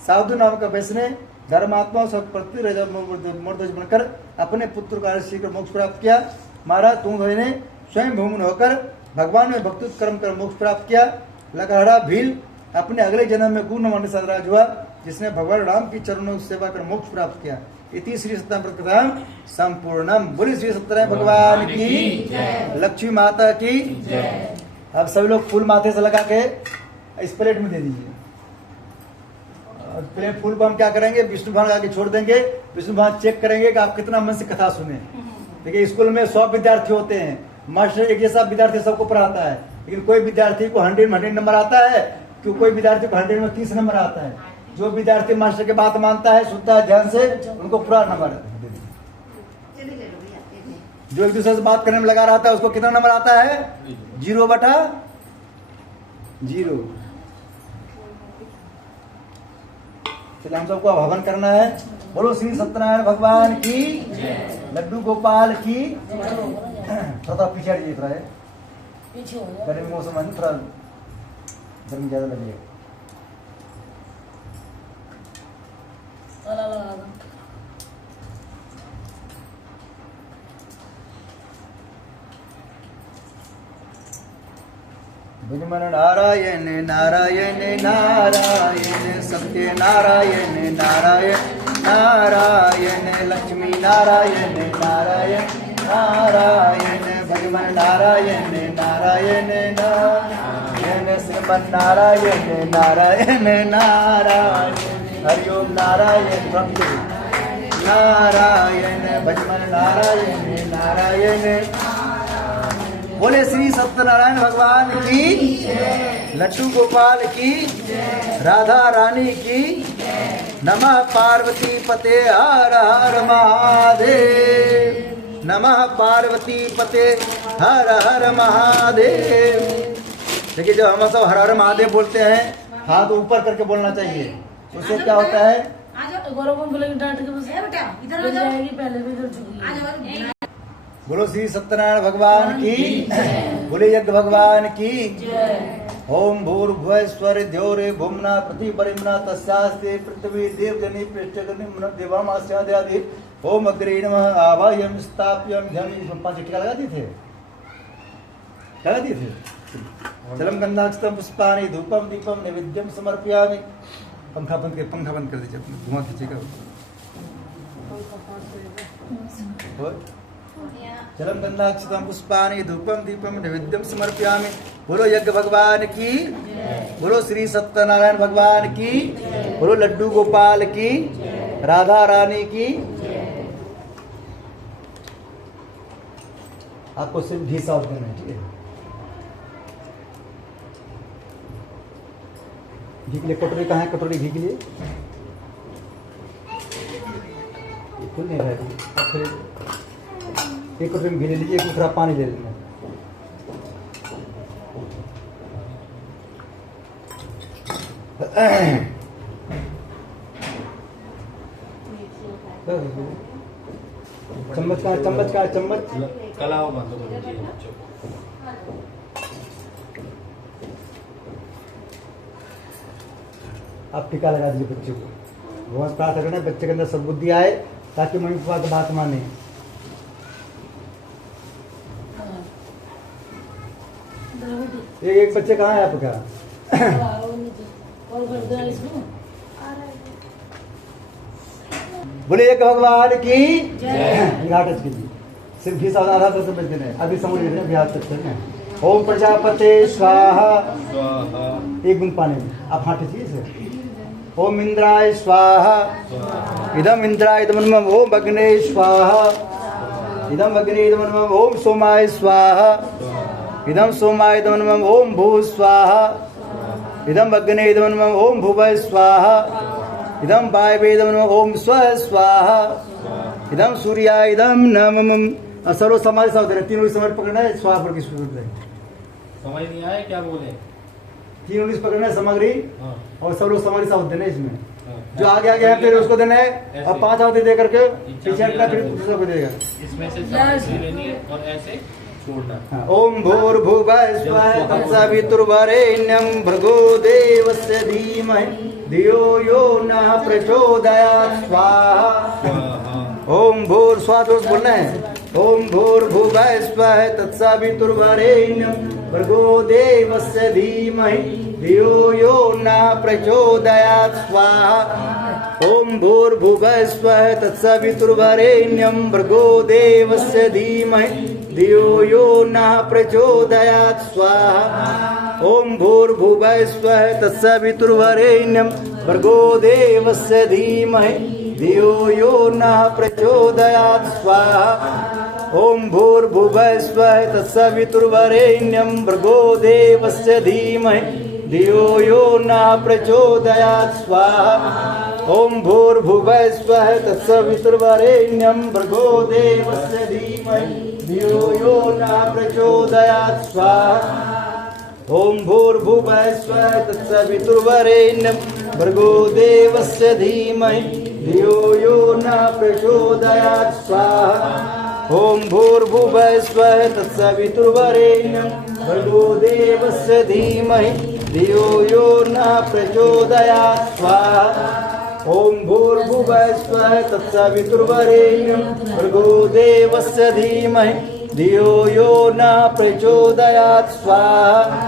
साधु नाम का वैश्य ने धर्मात्मा प्रति राजा मूर्धज बनकर अपने पुत्र का शीघ्र मोक्ष प्राप्त किया। महाराज तुंगध्वज ने स्वयं भूमि होकर भगवान में भक्ति कर्म कर मोक्ष प्राप्त किया। लकहड़ा भील अपने अगले जन्म में गुण नमन सदराज हुआ, जिसने भगवान राम की चरणों की सेवा कर मोक्ष प्राप्त किया। इति श्री सत्यनारायण व्रत संपूर्णम। बोली श्री सत्यनारायण भगवान की, लक्ष्मी माता की। अब सभी लोग फूल माथे से लगा के इस प्लेट में दे दीजिए। प्लेट फूल को हम क्या करेंगे, विष्णु भगवान आगे छोड़ देंगे। विष्णु भगवान चेक करेंगे कि आप कितना मन से कथा सुने। देखिए स्कूल में 100 विद्यार्थी होते हैं, मास्टर एक जैसा विद्यार्थी सबको पढ़ाता है, लेकिन कोई विद्यार्थी को 100 में 100 नंबर आता है, क्यों कोई विद्यार्थी को 100 में 30 नंबर आता है। जो विद्यार्थी मास्टर की बात मानता है, सुनता है ध्यान से, उनको पूरा नंबर। जो एक दूसरे से बात करने में लगा रहता है, उसको कितना नंबर आता है? 0/0। चलिए हम सबको हवन करना है। बोलो श्री सत्यनारायण भगवान की, लड्डू गोपाल की। थोड़ा पीछे हटिए, थोड़ा है पीछे हो जाओ। गर्मी मौसम है, थोड़ा गर्मी ज्यादा लगी है। ताला लगा दो। भजमन नारायण नारायण नारायण सत्य नारायण नारायण नारायण लक्ष्मी नारायण नारायण नारायण भजमन नारायण नारायण नारायण श्रीमन नारायण नारायण नारायण हरिओम नारायण भक्त नारायण भजमन नारायण नारायण। बोले श्री सत्यनारायण भगवान की, लड्डू गोपाल की, राधा रानी की। नमः पार्वती पते हर हर महादेव। नमः पार्वती पते हर हर महादेव। देखिए जब हम सब हर हर महादेव बोलते हैं, हाथ ऊपर करके बोलना चाहिए। उससे क्या होता है? गौरव बोलेगी डांट के बस इधर हो जाएगी, पहले भी इधर चुकी है। बोलो श्री सत्यनारायण भगवान की, बोले यज्ञ भगवान की। ओम भूर्भुवः स्वः द्यौरे भुम्ना प्रतिपरिम्ना तस्यास्ते पृथ्वी देवजनी पृष्ठगनि मन देवामास्यादि। ओम अग्रे नमः आवाहयं स्थाप्यं ध्यान। 5 टीका लगा दिए थे, लगा दिए थे। जलम गंधाक्षतम पुष्पाणि धूपम दीपम नैवेद्यम समर्पयामि। पंखा बंद कर दीजिए, धुआं खींचेगा। जलम गंधाक्षतम पुष्पाणि धूपम दीपम नैवेद्यम समर्पयामि। बोलो यज्ञ भगवान की, बोलो श्री सत्यनारायण भगवान की, बोलो लड्डू गोपाल की, राधा रानी की। आपको सिर्फ घी साफ देना है, ठीक है? घी के लिए कटोरी कहाँ है? कटोरी घी के लिए खुल नहीं रहा है। एक कटोरी में घी ले लीजिए, एक दूसरा पानी ले लेना। चम्मच का चम्मच कलाओ बंद कर दीजिए बच्चों को। आप टीका लगा दीजिए बच्चे को। भगवान प्रार्थना करना बच्चे के अंदर सद्बुद्धि आए, ताकि मम्मी पापा की बात माने। एक बच्चे कहाँ है आपका? बोले एक भगवान की जय। सिर्फ घी सावधान आधा तो देना है। अभी समझ लेते हैं, हाथ तक है। ओम प्रजापते स्वाहा। एक बूंद पानी में आप हाथ लीजिए इसे। ओम इंद्राय स्वाहा। इदम इंद्राय इदम ओम अग्ने स्वाहा। इदम अग्ने इदम ओम सोमाय स्वाहा। इदम सोमाय इदम ओम भू स्वाहा। इदम अग्ने इदम नमः ओम भुवः स्वाहा इदम वायवे इदम नमः ओम स्वः स्वाहा इदम सूर्याय इदम नमः। सर्व समाधि सावधान है, तीन उंगली समझ पकड़ना है, स्वाहा पर की सूरत है। समझ नहीं आया क्या बोले? तीन उंगली पकड़ना है सामग्री हाँ। और सब लोग समाधि सावधान है इसमें। हाँ। जो आगे आगे है फिर उसको देना है और 5 आहुति दे करके पीछे हटना, फिर दूसरा को देगा। इसमें से सामग्री लेनी है और ऐसे छोड़ना। हाँ। ओम भूर्भुवः स्वः तत्सवितुर्वरेण्यं भर्गो देवस्य धीमहि धियो यो नः प्रचोदयात् स्वाहा। ओम भूर स्वाहा बोलना है। ओम भूर्भुवः स्वः तत्सवितुर्वरेण्यं भर्गो देवस्य धीमहि धियो यो नः प्रचोदयात् स्वाहा। ओम भूर्भुवः स्वः तत्सवितुर्वरेण्यं भर्गो देवस्य धीमहि धियो यो नः प्रचोदयात् स्वाहा। ओम भूर्भुवः स्वः तत्सवितुर्वरेण्यं भर्गो देवस्य धीमहि धियो यो नः प्रचोदयात् स्वाहा। ओम भूर्भुवः स्वः तत्सवितुर्वरेण्यं भर्गो देवस्य धीमहि धियो यो नः प्रचोदयात् स्वाहा। ओम भूर्भुवः स्वः तत्सवितुर्वरेण्यं भर्गो देवस्य धीमहि धियो यो नः प्रचोदयात् स्वाहा। ओम भूर्भुवः स्वः तत्सवितुर्वरेण्यं भर्गो देवस्य धीमहि धियो यो नः प्रचोदयात् स्वाहा। ओम भूर्भुवः स्वः तत्सवितुर्वरेण्यं भर्गो देवस्य धीमहि धियो यो नः प्रचोदयात् स्वाहा। ओम भूर्भुवः स्वः तत्सवितुर्वरेण्यं भर्गो देवस्य धीमहि धियो यो नः प्रचोदयात् स्वाहा।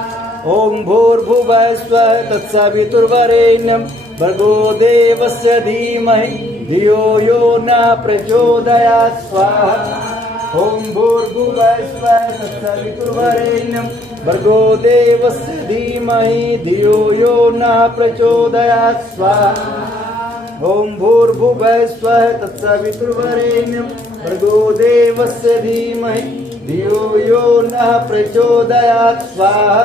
ओम भूर्भुवः स्वः तत्सवितुर्वरेण्यं भर्गो देवस्य धीमहि धियो यो नः प्रचोदयात् स्वाहा। ओम भूर्भुवः स्वः तत्सवितुर्वरेण्यं भर्गो देवस्य धीमहि धियो यो नः प्रचोदयात् स्वाहा। ओम भूर्भुवः स्वः तत्सवितुर्वरेण्यं भर्गो देवस्य धीमहि धियो यो नः प्रचोदयात् स्वाहा।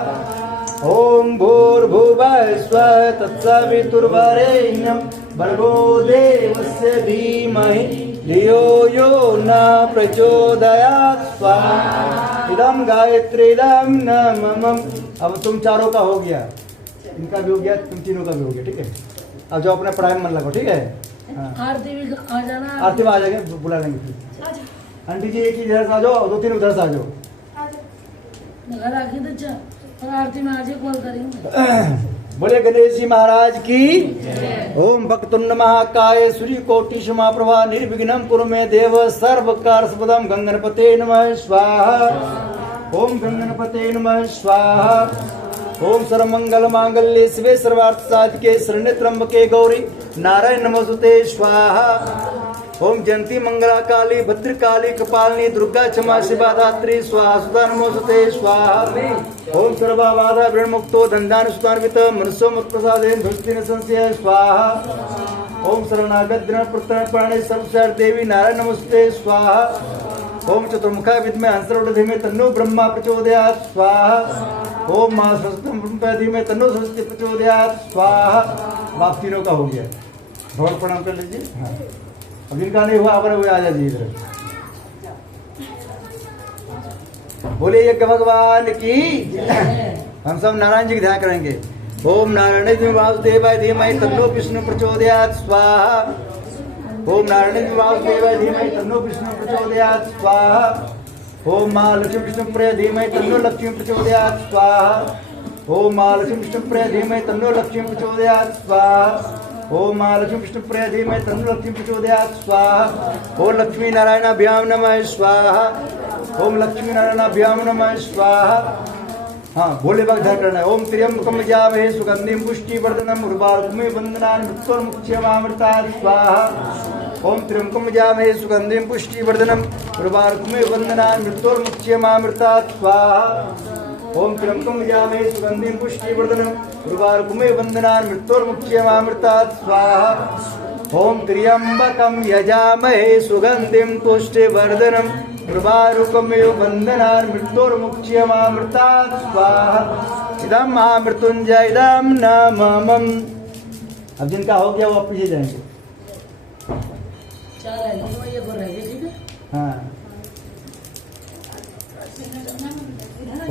ओम भूर्भुवः स्वः तत्सवितुर्वरेण्यं भर्गो देवस्य धीमहि धियो यो नः प्रचोदयात् स्वाहा। इदं गायत्री इदं नमः। अब तुम चारों का हो गया, इनका भी हो गया, तुम तीनों का भी हो गया, ठीक है। अब जो अपने पढ़ाई में मन लगो, ठीक है। हाँ। आरती भी आ जाना। आरती में आ जाएंगे, बुला लेंगे फिर। आंटी जी एक ही इधर से आ जाओ, 2-3 उधर से आ जाओ। घर आके तो अच्छा और आरती में आज कॉल करेंगे। बोले गणेश जी महाराज की। ओम वक्रतुंड महाकाय सूर्यकोटि समाप्रभा निर्विघ्नं कुरु मे देव सर्व कार्य गंगणपते नमः स्वाहा। ओम गंगणपते नमः स्वाहा। ओम सर्वमंगल मांगल्ये शिवे सर्वार्थ साधिके शरण्ये त्र्यंबके गौरी नारायण नमोस्तुते स्वाहा। ओम जयंती मंगला काली भद्रकाली कपालिनी दुर्गा क्षमा शिवा धात्री स्वाहा सुधा नमोस्तुते स्वाहा। ओम सर्वा बाधा विमुक्तो धन्धान सुतान्वित मनुष्यो मत प्रसादेन धुष्टिन संशय स्वाहा। ओम शरणागत दिन प्रतन प्राणे सर्वशर देवी नारायण नमोस्तुते स्वाहा। ओम चतुर्मुखा विद्महे हंसरूढ़ धीमे तन्नो ब्रह्मा प्रचोदयात् स्वाहा। ओम मां सरस्वती धीमे तन्नो सरस्वती प्रचोदयात् स्वाहा। बाप तीनों का हो गया, भगवान प्रणाम कर लीजिए। हाँ। अब जिनका नहीं हुआ अपने हुए आ जाइए इधर। बोले यज्ञ भगवान की। हम सब नारायण जी की ध्यान करेंगे। ओम नारायण वासुदेवाय धीमहि तन्नो विष्णु प्रचोदयात् स्वाहा। ओम नारायण वासुदेवाय धीमहि तन्नो विष्णु प्रचोदयात् स्वाहा। ओम मां लक्ष्मी विष्णुप्रिय धीमहि तन्नो लक्ष्मी प्रचोदयात् स्वाहा। ओम मां लक्ष्मी विष्णुप्रिय धीमहि तन्नो लक्ष्मी प्रचोदयात् स्वाहा। ओम मां लक्ष्मी विष्णुप्रिय धीमहि तन्नो लक्ष्मी प्रचोदयात् स्वाहा। ओम लक्ष्मी नारायणाभ्यां नमः स्वाहा। ओम लक्ष्मी नारायणाभ्यां नमः स्वाहा। हाँ, भोले भक्त ध्यान करना है। ओम त्र्यंबकं यजामहे सुगंधिं पुष्टिवर्धनम् उर्वारुकमिव बन्धनान् मृत्युर्मुक्षयमामृतात् स्वाहा। ओम त्र्यंबकं यजामहे सुगंधिं पुष्टिवर्धनम् उर्वारुकमिव बन्धनान् मृत्युर्मुक्षयमामृतात् स्वाहा। ओम त्र्यंबकं यजामहे सुगंधिं पुष्टिवर्धनम् उर्वारुकमिव बन्धनान् मृत्युर्मुक्षयमामृतात् स्वाहा। ओम त्र्यंबकं यजामहे सुगंधिं पुष्टिवर्धनम् उर्वारुकमिव बन्धनान् मृत्युर्मुक्षयमामृतात् स्वाहा। इदम महामृत्युंजय इदम नमः। अब जिनका हो गया वो आप पीछे जाएंगे। 4 है ना, ये बोल रहे हैं, ठीक है। हाँ।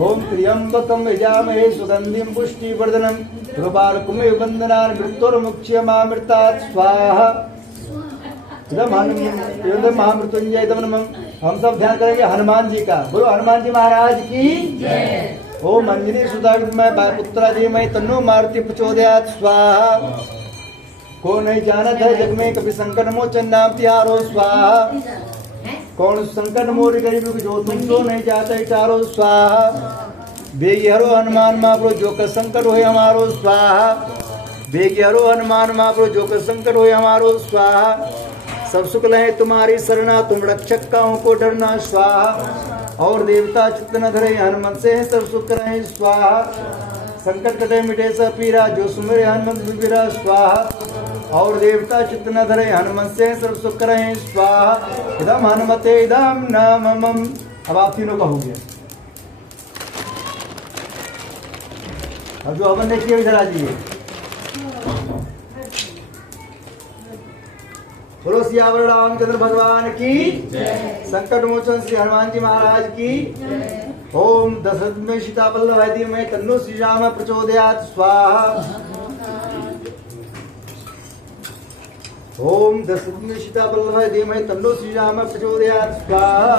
ओम त्र्यंबकम यजामहे सुगंधिम पुष्टिवर्धनम उर्वारुकमिव बन्धनान् मृत्युर्मुच्यमामृतात् स्वाहा। इदम महामृत्युंजय इदम नमः। हम सब ध्यान करेंगे हनुमान जी का। बोलो हनुमान जी महाराज की जय। ओम अंजनी सुधा विद्महे पुत्रा धीमहि तन्नो मारुति प्रचोदयात् स्वाहा। को नहीं जानत है जग में कभी संकट मोचन नाम तिहारो स्वाहा। कौन संकट मोर गरीब जो तुम तो नहीं जाते चारो स्वाहा। बेगी हरो हनुमान महाप्रभु जो कर संकट होए हमारो स्वाहा। बेगी हरो हनुमान महाप्रभु जो कर संकट होए हमारो स्वाहा। सब सुख लहे तुम्हारी शरणा तुम रक्षक काहू को डरना स्वाहा। और देवता चित्त न धरे हनुमत से सब सुख रहे स्वाहा। संकट कटे मिटे सब पीरा जो सुमिरे हनुमत विरा स्वाहा। और देवता चित्त न धरे हनुमत से सर्व सुख रहे स्वाहा। इदम हनुमते इदम नमः। अब आप तीनों का हो गया। अब जो हवन ने किया इधर आ जाइए। बोलो सियावर रामचंद्र भगवान की संकट मोचन श्री हनुमान जी महाराज की। ओम दशरथ में सीता बल्लभ में तन्नो श्री राम प्रचोदयात् स्वाहा। ओम दशरथ में सीता बल्लभ में तन्नो श्री राम प्रचोदयात् स्वाहा।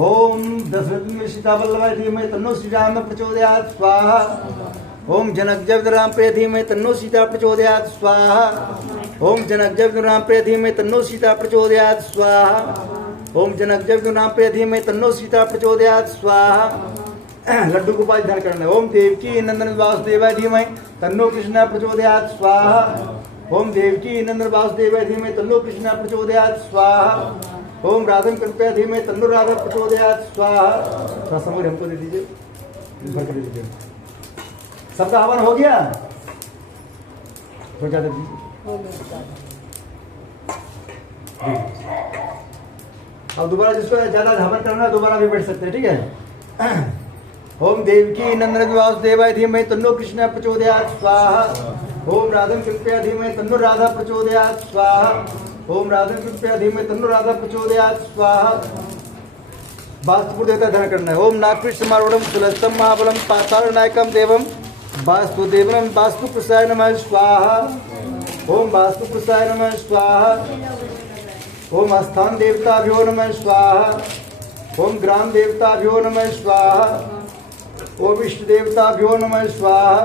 ओम दशरथ में सीता बल्लभ में तन्नो श्री राम प्रचोदयात् स्वाहा। ओम जनक जब राम प्रिय में तन्नो सीता प्रचोदयात् स्वाहा। ओम जनक जब राम प्रिय में तन्नो सीता प्रचोदयात् स्वाहा। ओम जनक जब राम प्रिय में तन्नो सीता प्रचोदयात् स्वाहा। लड्डू गोपाल ध्यान करना है। ओम देवकी नंदन वासुदेवाय धीमहि तन्नो कृष्ण प्रचोदयात् स्वाहा। ओम देवकी नंदन वासुदेवाय धीमहि तन्नो कृष्ण प्रचोदयात् स्वाहा। ओम राधन कृपया धीमहि तन्नो राधा प्रचोदयात् स्वाहा। थोड़ा समय हमको दे दीजिए, भर कर दीजिए। सबका हवन हो गया? तो क्या दे दीजिए। अब दोबारा जिसको ज्यादा हवन करना है दोबारा भी बैठ सकते हैं, ठीक है। ओम देवकी नंदन वासुदेवाय धीमहि तन्नो कृष्ण प्रचोदयात् स्वाहा। ओम राधन कृपया धीमहि तन्नो राधा प्रचोदयात् स्वाहा। ओम राधन कृपया धीमहि तन्नो राधा प्रचोदयात् स्वाहा। वास्तुपुर देवता ध्यान करना है। ओम नागपीठ समारूढ़म सुलस्तम महाबलम पाताल नायकम देवम वास्तुदेवनम वास्तुपुरुषाय नमः स्वाहा। ओम वास्तुपुरुषाय नमः स्वाहा। ओम स्थान देवताभ्यो नमः स्वाहा। ओम ग्राम देवताभ्यो नमः स्वाहा। ओम इष्ट देवताभ्यो नमः स्वाहा।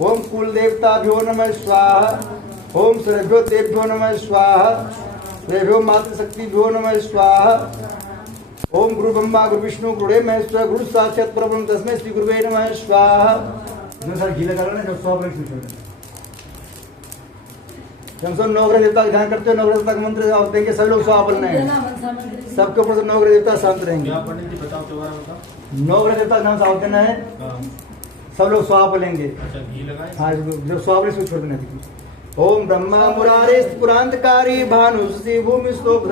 ओम कुल देवताभ्यो नमः स्वाहा। ओम सर्वभ्यो देवभ्यो नमः स्वाहा। सर्वभ्यो मातृशक्तिभ्यो नमः स्वाहा। ओम गुरु ब्रह्मा गुरु विष्णु गुरुदेव महेश्वर गुरु साक्षात् परब्रह्म तस्मै श्री गुरुवे नमः स्वाहा। सर घी लगा ना जो 100 मिनट हम सब नवग्रह देवता का ध्यान करते हो। नवग्रह देवता का मंत्र आप देंगे, सब लोग स्वाहा बोलना है। सबके ऊपर नवग्रह देवता शांत रहेंगे। नवग्रह देवता का नाम साफ देना है। सब लोग स्वाहा बोलेंगे। हाँ, जो स्वाहा बोले उसको छोड़ देना चाहिए। ओम ब्रह्मा मुरारे पुरांतकारी भानु श्री भूमि श्लोक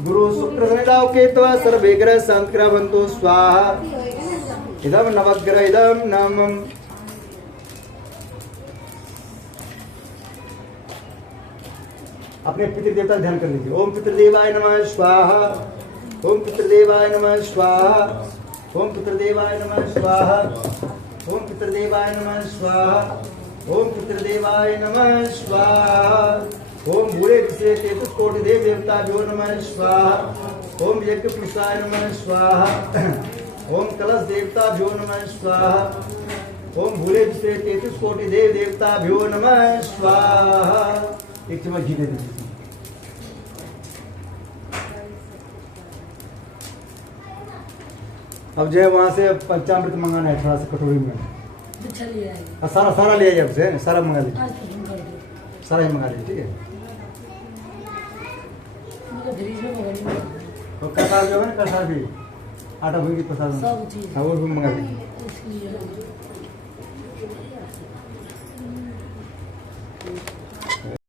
गुरु शुक्र शनिराव केतवा सर्वे ग्रह शांतिग्रह बंतो स्वाहा। इदम नवग्रह इदम नमः। अपने पितृदेवता ध्यान कर लीजिए। ओम पितृदेवाय नमः स्वाहा। ओम पितृदेवाय नमः स्वाहा। ओम पितृदेवाय नमः स्वाहा। ओम पितृदेवाय नमः स्वाहा। ओम पितृदेवाय नमः स्वाहा। ओम भूरे विश्रे तेतुस कोटि देव देवताभ्यो नमः स्वाहा। ओम यज्ञ पुरुषाय नमः स्वाहा। ओम कलश देवताभ्यो नमः स्वाहा। ओम भूरे विश्रे तेतुस कोटि देव देवताभ्यो नमः स्वाहा। एक चम्मच घी दे दीजिए। अब जो है वहां से पंचामृत मंगाना है, थोड़ा सा कटोरी में सारा ले आइए। आपसे सारा मंगा लीजिए, सारा ही मंगा लीजिए, ठीक है। तो कसार जो है ना, कसार भी आटा भूंगी प्रसाद वो भी मंगा लीजिए।